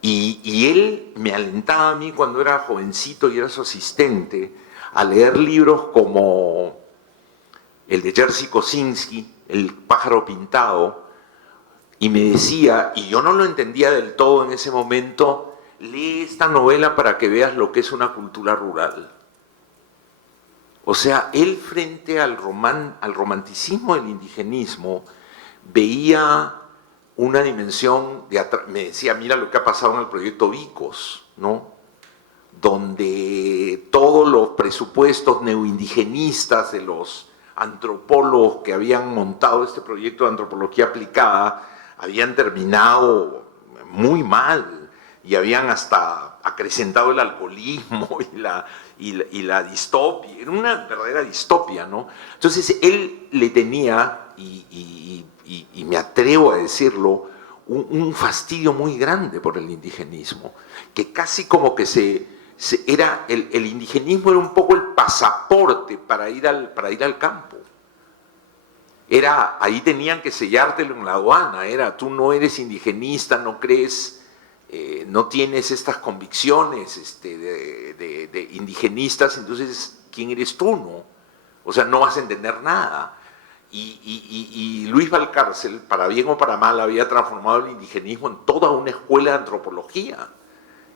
Y él me alentaba a mí cuando era jovencito y era su asistente a leer libros como el de Jerzy Kosinski, El pájaro pintado, y me decía, y yo no lo entendía del todo en ese momento, lee esta novela para que veas lo que es una cultura rural. O sea, él, frente al romanticismo del indigenismo, veía una dimensión me decía, mira lo que ha pasado en el proyecto Vicos, ¿no? Donde todos los presupuestos neoindigenistas de los antropólogos que habían montado este proyecto de antropología aplicada habían terminado muy mal y habían hasta acrecentado el alcoholismo y la distopia. Era una verdadera distopia, ¿no? Entonces él le tenía, y me atrevo a decirlo, un fastidio muy grande por el indigenismo, que casi como que el indigenismo era un poco el pasaporte para ir al campo. Ahí tenían que sellártelo en la aduana, tú no eres indigenista, no crees, no tienes estas convicciones de indigenistas, entonces, ¿quién eres tú, no? O sea, no vas a entender nada. Y Luis Valcárcel, para bien o para mal, había transformado el indigenismo en toda una escuela de antropología.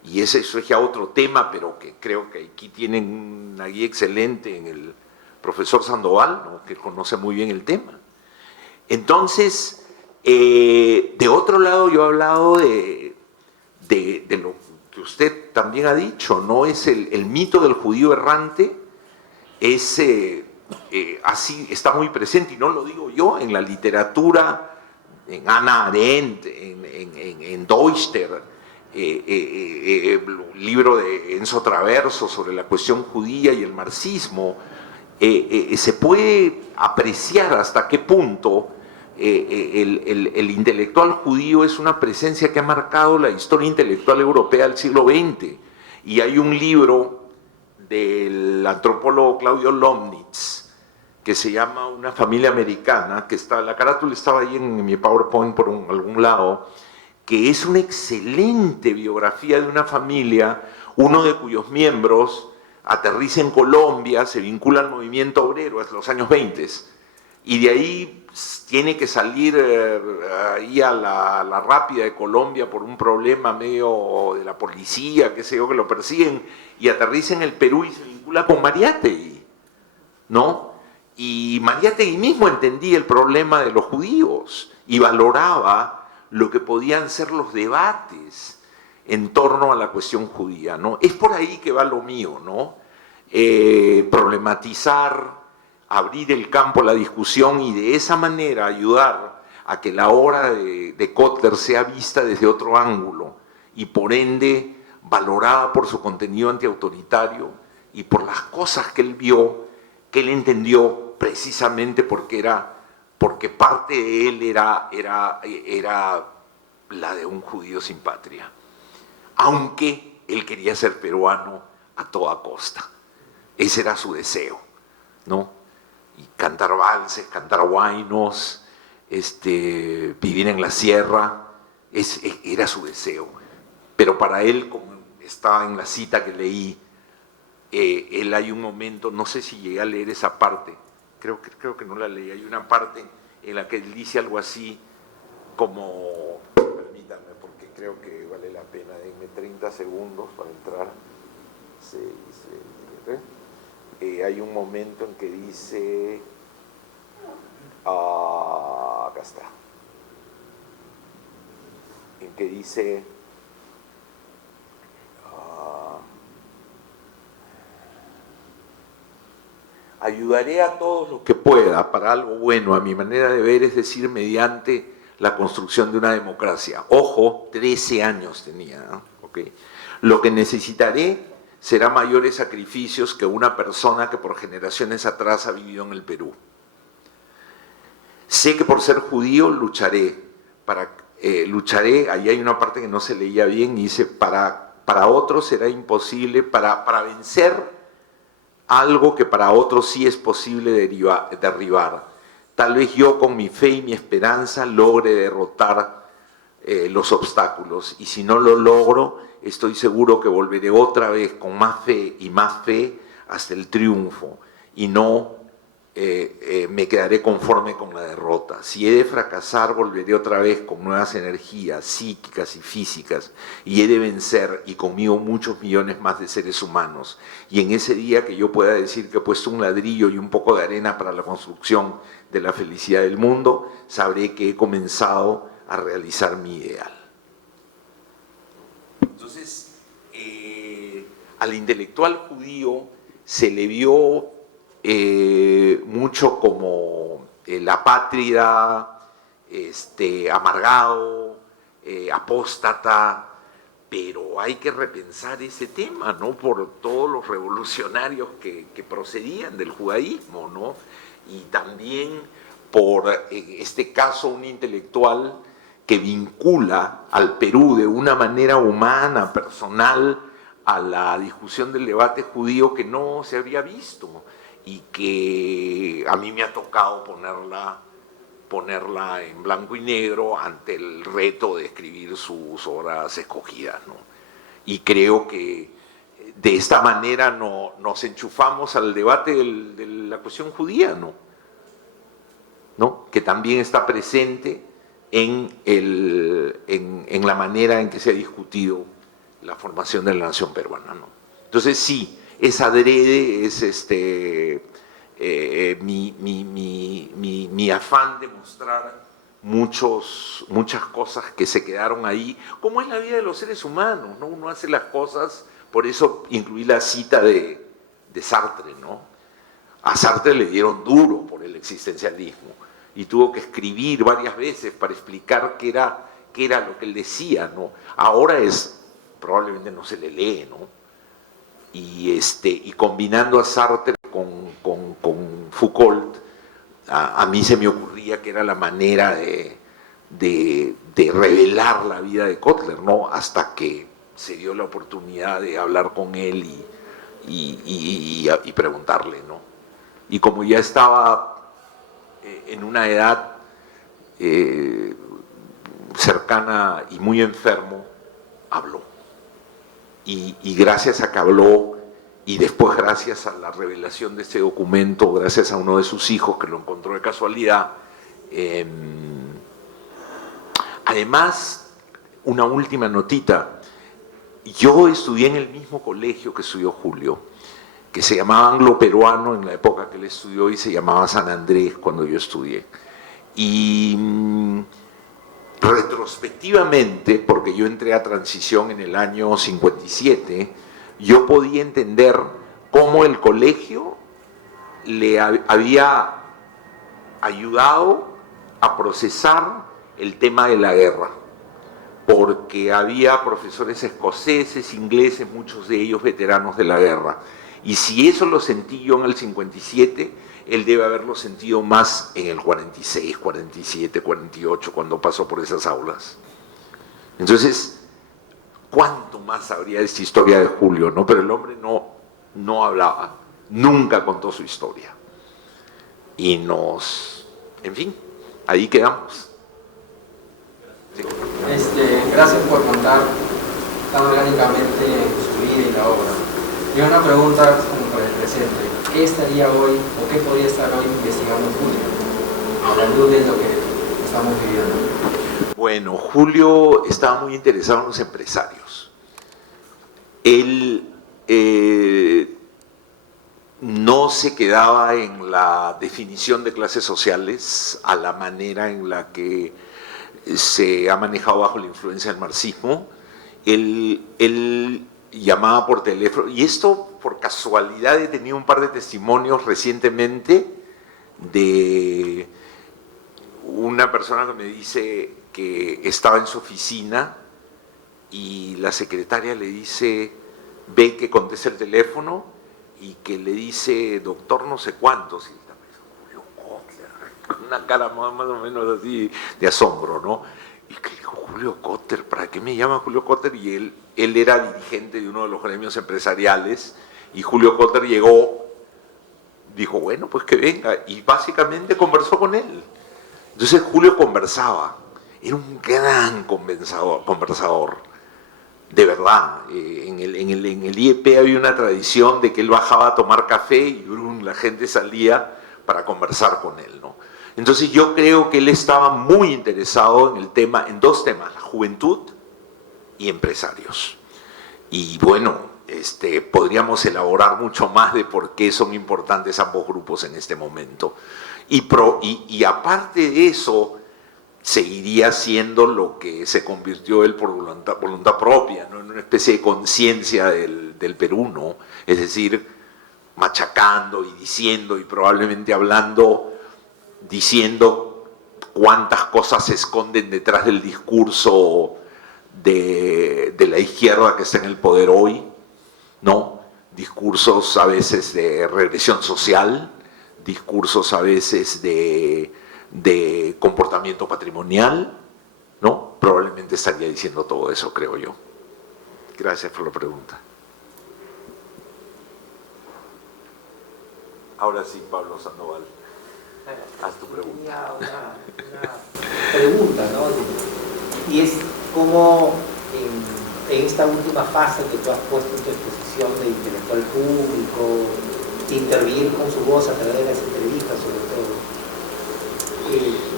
Y eso es ya otro tema, pero que creo que aquí tienen una guía excelente en el profesor Sandoval, ¿no? Que conoce muy bien el tema. Entonces, de otro lado, yo he hablado de lo que usted también ha dicho, ¿no? Es el mito del judío errante, es así está muy presente, y no lo digo yo, en la literatura, en Hannah Arendt, en Deutscher, libro de Enzo Traverso sobre la cuestión judía y el marxismo, se puede apreciar hasta qué punto el intelectual judío es una presencia que ha marcado la historia intelectual europea del siglo XX. Y hay un libro del antropólogo Claudio Lomnitz que se llama Una familia americana, que está, la carátula estaba ahí en mi PowerPoint por algún lado, que es una excelente biografía de una familia, uno de cuyos miembros aterriza en Colombia, se vincula al movimiento obrero hasta los años 20, y de ahí tiene que salir ahí a la rápida de Colombia por un problema medio de la policía, qué sé yo, que lo persiguen, y aterriza en el Perú y se vincula con Mariátegui, ¿no? Y Mariátegui mismo entendía el problema de los judíos y valoraba lo que podían ser los debates en torno a la cuestión judía, ¿no? Es por ahí que va lo mío, ¿no? Problematizar, abrir el campo a la discusión y de esa manera ayudar a que la obra de Kotler sea vista desde otro ángulo y por ende valorada por su contenido antiautoritario y por las cosas que él vio, que él entendió precisamente porque parte de él era la de un judío sin patria, aunque él quería ser peruano a toda costa. Ese era su deseo, ¿no? Y cantar valses, cantar huaynos, vivir en la sierra, era su deseo. Pero para él, como estaba en la cita que leí, él hay un momento, no sé si llegué a leer esa parte, creo que no la leí, hay una parte en la que él dice algo así como, permítanme porque creo que vale la pena, denme 30 segundos para entrar. Hay un momento en que dice, acá está, en que dice, ayudaré a todos los que pueda para algo bueno, a mi manera de ver, es decir, mediante la construcción de una democracia. Ojo, 13 años tenía, ¿no? Okay. Lo que necesitaré será mayores sacrificios que una persona que por generaciones atrás ha vivido en el Perú. Sé que por ser judío lucharé, ahí hay una parte que no se leía bien, y dice, para otros será imposible, para vencer algo que para otros sí es posible derribar. Tal vez yo con mi fe y mi esperanza logre derrotar los obstáculos, y si no lo logro, estoy seguro que volveré otra vez con más fe y más fe hasta el triunfo, y no me quedaré conforme con la derrota. Si he de fracasar, volveré otra vez con nuevas energías psíquicas y físicas, y he de vencer, y conmigo muchos millones más de seres humanos. Y en ese día que yo pueda decir que he puesto un ladrillo y un poco de arena para la construcción de la felicidad del mundo, sabré que he comenzado a realizar mi ideal. Entonces, al intelectual judío se le vio mucho como el apátrida, amargado, apóstata, pero hay que repensar ese tema, ¿no? Por todos los revolucionarios que procedían del judaísmo, ¿no? Y también por, en este caso, un intelectual que vincula al Perú de una manera humana, personal, a la discusión del debate judío que no se había visto y que a mí me ha tocado ponerla en blanco y negro ante el reto de escribir sus obras escogidas, ¿no? Y creo que de esta manera nos enchufamos al debate de la cuestión judía, ¿no? Que también está presente en la manera en que se ha discutido la formación de la nación peruana, ¿no? Entonces sí, es adrede, es mi afán de mostrar muchas cosas que se quedaron ahí, como es la vida de los seres humanos, ¿no? Uno hace las cosas, por eso incluí la cita de Sartre, ¿no? A Sartre le dieron duro por el existencialismo y tuvo que escribir varias veces para explicar qué era lo que él decía, ¿no? Ahora probablemente no se le lee, ¿no? Y combinando a Sartre con Foucault, a mí se me ocurría que era la manera de revelar la vida de Kotler, ¿no? Hasta que se dio la oportunidad de hablar con él y preguntarle, ¿no? Y como ya estaba en una edad cercana y muy enfermo, habló. Y gracias a que habló, y después gracias a la revelación de este documento, gracias a uno de sus hijos que lo encontró de casualidad, además, una última notita, yo estudié en el mismo colegio que estudió Julio, que se llamaba Anglo-Peruano en la época que él estudió y se llamaba San Andrés cuando yo estudié. Y retrospectivamente, porque yo entré a transición en el año 57, yo podía entender cómo el colegio le había ayudado a procesar el tema de la guerra, porque había profesores escoceses, ingleses, muchos de ellos veteranos de la guerra. Y si eso lo sentí yo en el 57, él debe haberlo sentido más en el 46, 47, 48, cuando pasó por esas aulas. Entonces, ¿cuánto más sabría de esta historia de Julio, no? Pero el hombre no hablaba, nunca contó su historia. Y en fin, ahí quedamos. Sí. Gracias por contar tan orgánicamente su vida y la obra. Y una pregunta como para el presente. ¿Qué estaría hoy o qué podría estar hoy investigando Julio? A la luz de lo que estamos viviendo. Bueno, Julio estaba muy interesado en los empresarios. Él no se quedaba en la definición de clases sociales a la manera en la que se ha manejado bajo la influencia del marxismo. Él llamaba por teléfono, y esto por casualidad he tenido un par de testimonios recientemente de una persona que me dice que estaba en su oficina y la secretaria le dice, ve que contesta el teléfono y que le dice doctor no sé cuántos, y Julio Kotler, con una cara más o menos así de asombro, ¿no? Y que dijo, Julio Kotler, ¿para qué me llama Julio Kotler? Y él era dirigente de uno de los gremios empresariales, y Julio Kotler llegó, dijo, bueno, pues que venga, y básicamente conversó con él. Entonces Julio conversaba, era un gran conversador, de verdad. En el IEP había una tradición de que él bajaba a tomar café y la gente salía para conversar con él, ¿no? Entonces yo creo que él estaba muy interesado en dos temas, la juventud y empresarios. Y bueno, podríamos elaborar mucho más de por qué son importantes ambos grupos en este momento. Y aparte de eso, seguiría siendo lo que se convirtió él por voluntad propia, ¿no? En una especie de conciencia del Perú, ¿no? Es decir, machacando y diciendo y probablemente diciendo cuántas cosas se esconden detrás del discurso de la izquierda que está en el poder hoy, ¿no? Discursos a veces de regresión social, discursos a veces de comportamiento patrimonial, ¿no? Probablemente estaría diciendo todo eso, creo yo. Gracias por la pregunta. Ahora sí, Pablo Sandoval. Haz tu pregunta. Tenía una pregunta, ¿no? Y es cómo en esta última fase que tú has puesto en tu exposición de intelectual público, de intervenir con su voz a través de las entrevistas sobre todo,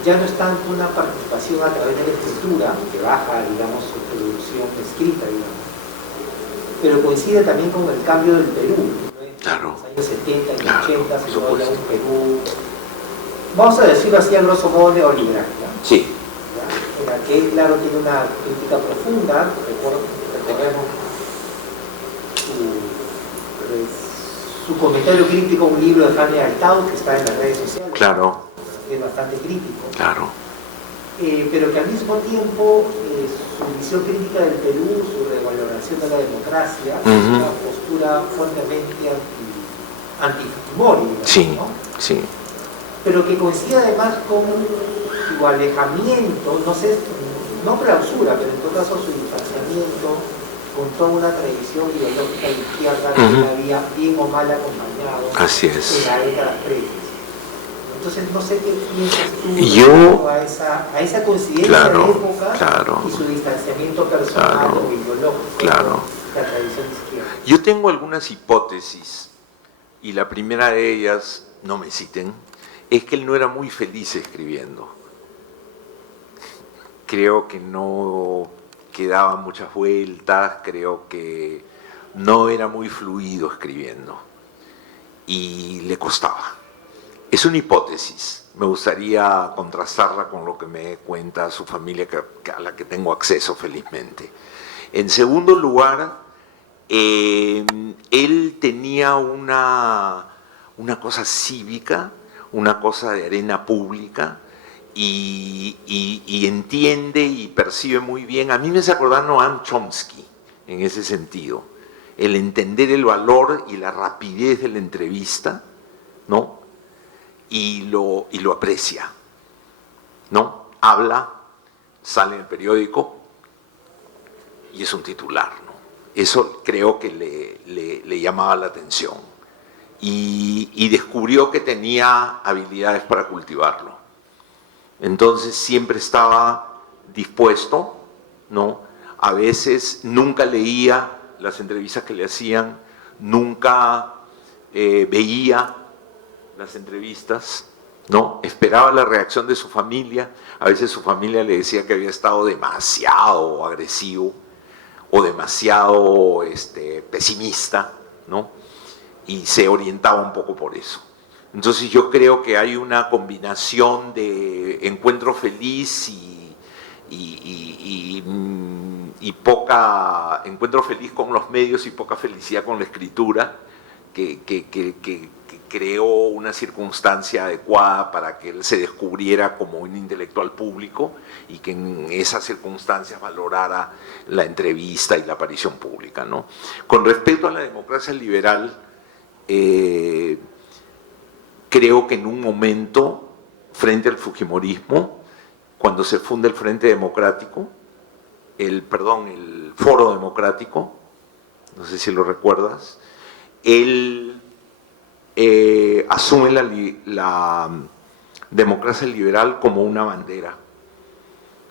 ya no es tanto una participación a través de la escritura, que baja, digamos, su producción escrita, digamos, pero coincide también con el cambio del Perú, ¿no? Claro. En los años 70 y Claro, 80 por se logra supuesto. un Perú, vamos a decirlo así a grosso modo, neoliberal, ¿no? Sí. En la que, claro, tiene una crítica profunda. Recordemos su comentario crítico a un libro de Jaime Altao que está en las redes sociales. Claro, Es bastante crítico. claro. Pero que al mismo tiempo su visión crítica del Perú, su revaloración de la democracia, es una postura fuertemente anti-Fujimori, Sí, ¿no? sí. Pero que coincide además con su alejamiento, no sé, no clausura, pero en todo caso su distanciamiento con toda una tradición ideológica de izquierda que él había bien o mal acompañado Así es. en la década previas. Entonces no sé qué piensas tú Yo- a esa coincidencia Claro, de época claro. y su distanciamiento personal Claro, o ideológico claro. de la tradición izquierda. Yo tengo algunas hipótesis, y la primera de ellas, no me citen, es que él no era muy feliz escribiendo. Creo que no quedaba muchas vueltas, creo que no era muy fluido escribiendo y le costaba. Es una hipótesis, me gustaría contrastarla con lo que me cuenta su familia, a la que tengo acceso felizmente. En segundo lugar, él tenía una cosa cívica, una cosa de arena pública, y entiende y percibe muy bien. A mí me hace acordar Noam Chomsky en ese sentido, el entender el valor y la rapidez de la entrevista, ¿no? Y lo aprecia, ¿no? Habla, sale en el periódico y es un titular, ¿no? Eso creo que le llamaba la atención y descubrió que tenía habilidades para cultivarlo. Entonces siempre estaba dispuesto, ¿no? A veces nunca leía las entrevistas que le hacían, nunca veía las entrevistas, ¿no? Esperaba la reacción de su familia. A veces su familia le decía que había estado demasiado agresivo o demasiado pesimista, ¿no? Y se orientaba un poco por eso. Entonces yo creo que hay una combinación de encuentro feliz encuentro feliz con los medios y poca felicidad con la escritura, que creó una circunstancia adecuada para que él se descubriera como un intelectual público y que en esas circunstancias valorara la entrevista y la aparición pública, ¿no? Con respecto a la democracia liberal, creo que en un momento, frente al fujimorismo, cuando se funda el Frente Democrático, el Foro Democrático, no sé si lo recuerdas, él asume la democracia liberal como una bandera,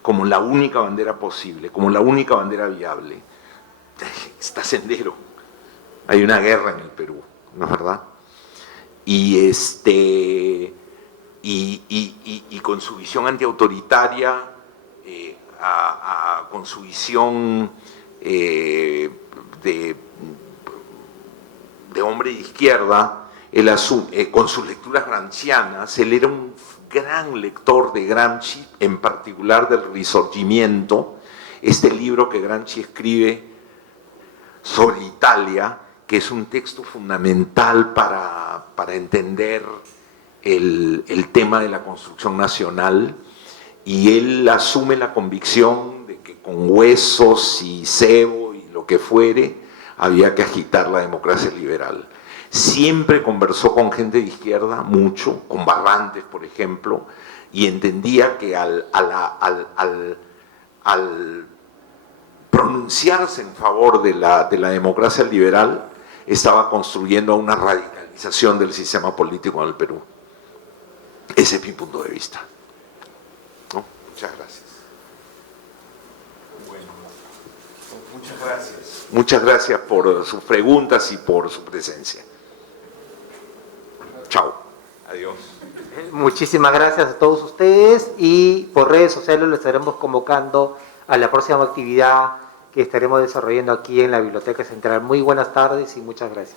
como la única bandera posible, como la única bandera viable. Está sendero. Hay una guerra en el Perú, ¿no es verdad? Y con su visión antiautoritaria, con su visión de hombre de izquierda, él asume, con sus lecturas gramscianas, él era un gran lector de Gramsci, en particular del Risorgimiento, este libro que Gramsci escribe sobre Italia, que es un texto fundamental para entender el tema de la construcción nacional, y él asume la convicción de que con huesos y cebo y lo que fuere, había que agitar la democracia liberal. Siempre conversó con gente de izquierda, mucho, con Barrantes, por ejemplo, y entendía que al pronunciarse en favor de la democracia liberal, estaba construyendo una radicalización del sistema político en el Perú. Ese es mi punto de vista, ¿no? Muchas gracias. Bueno, muchas gracias. Muchas gracias por sus preguntas y por su presencia. Chao. Adiós. Muchísimas gracias a todos ustedes y por redes sociales lo estaremos convocando a la próxima actividad que estaremos desarrollando aquí en la Biblioteca Central. Muy buenas tardes y muchas gracias.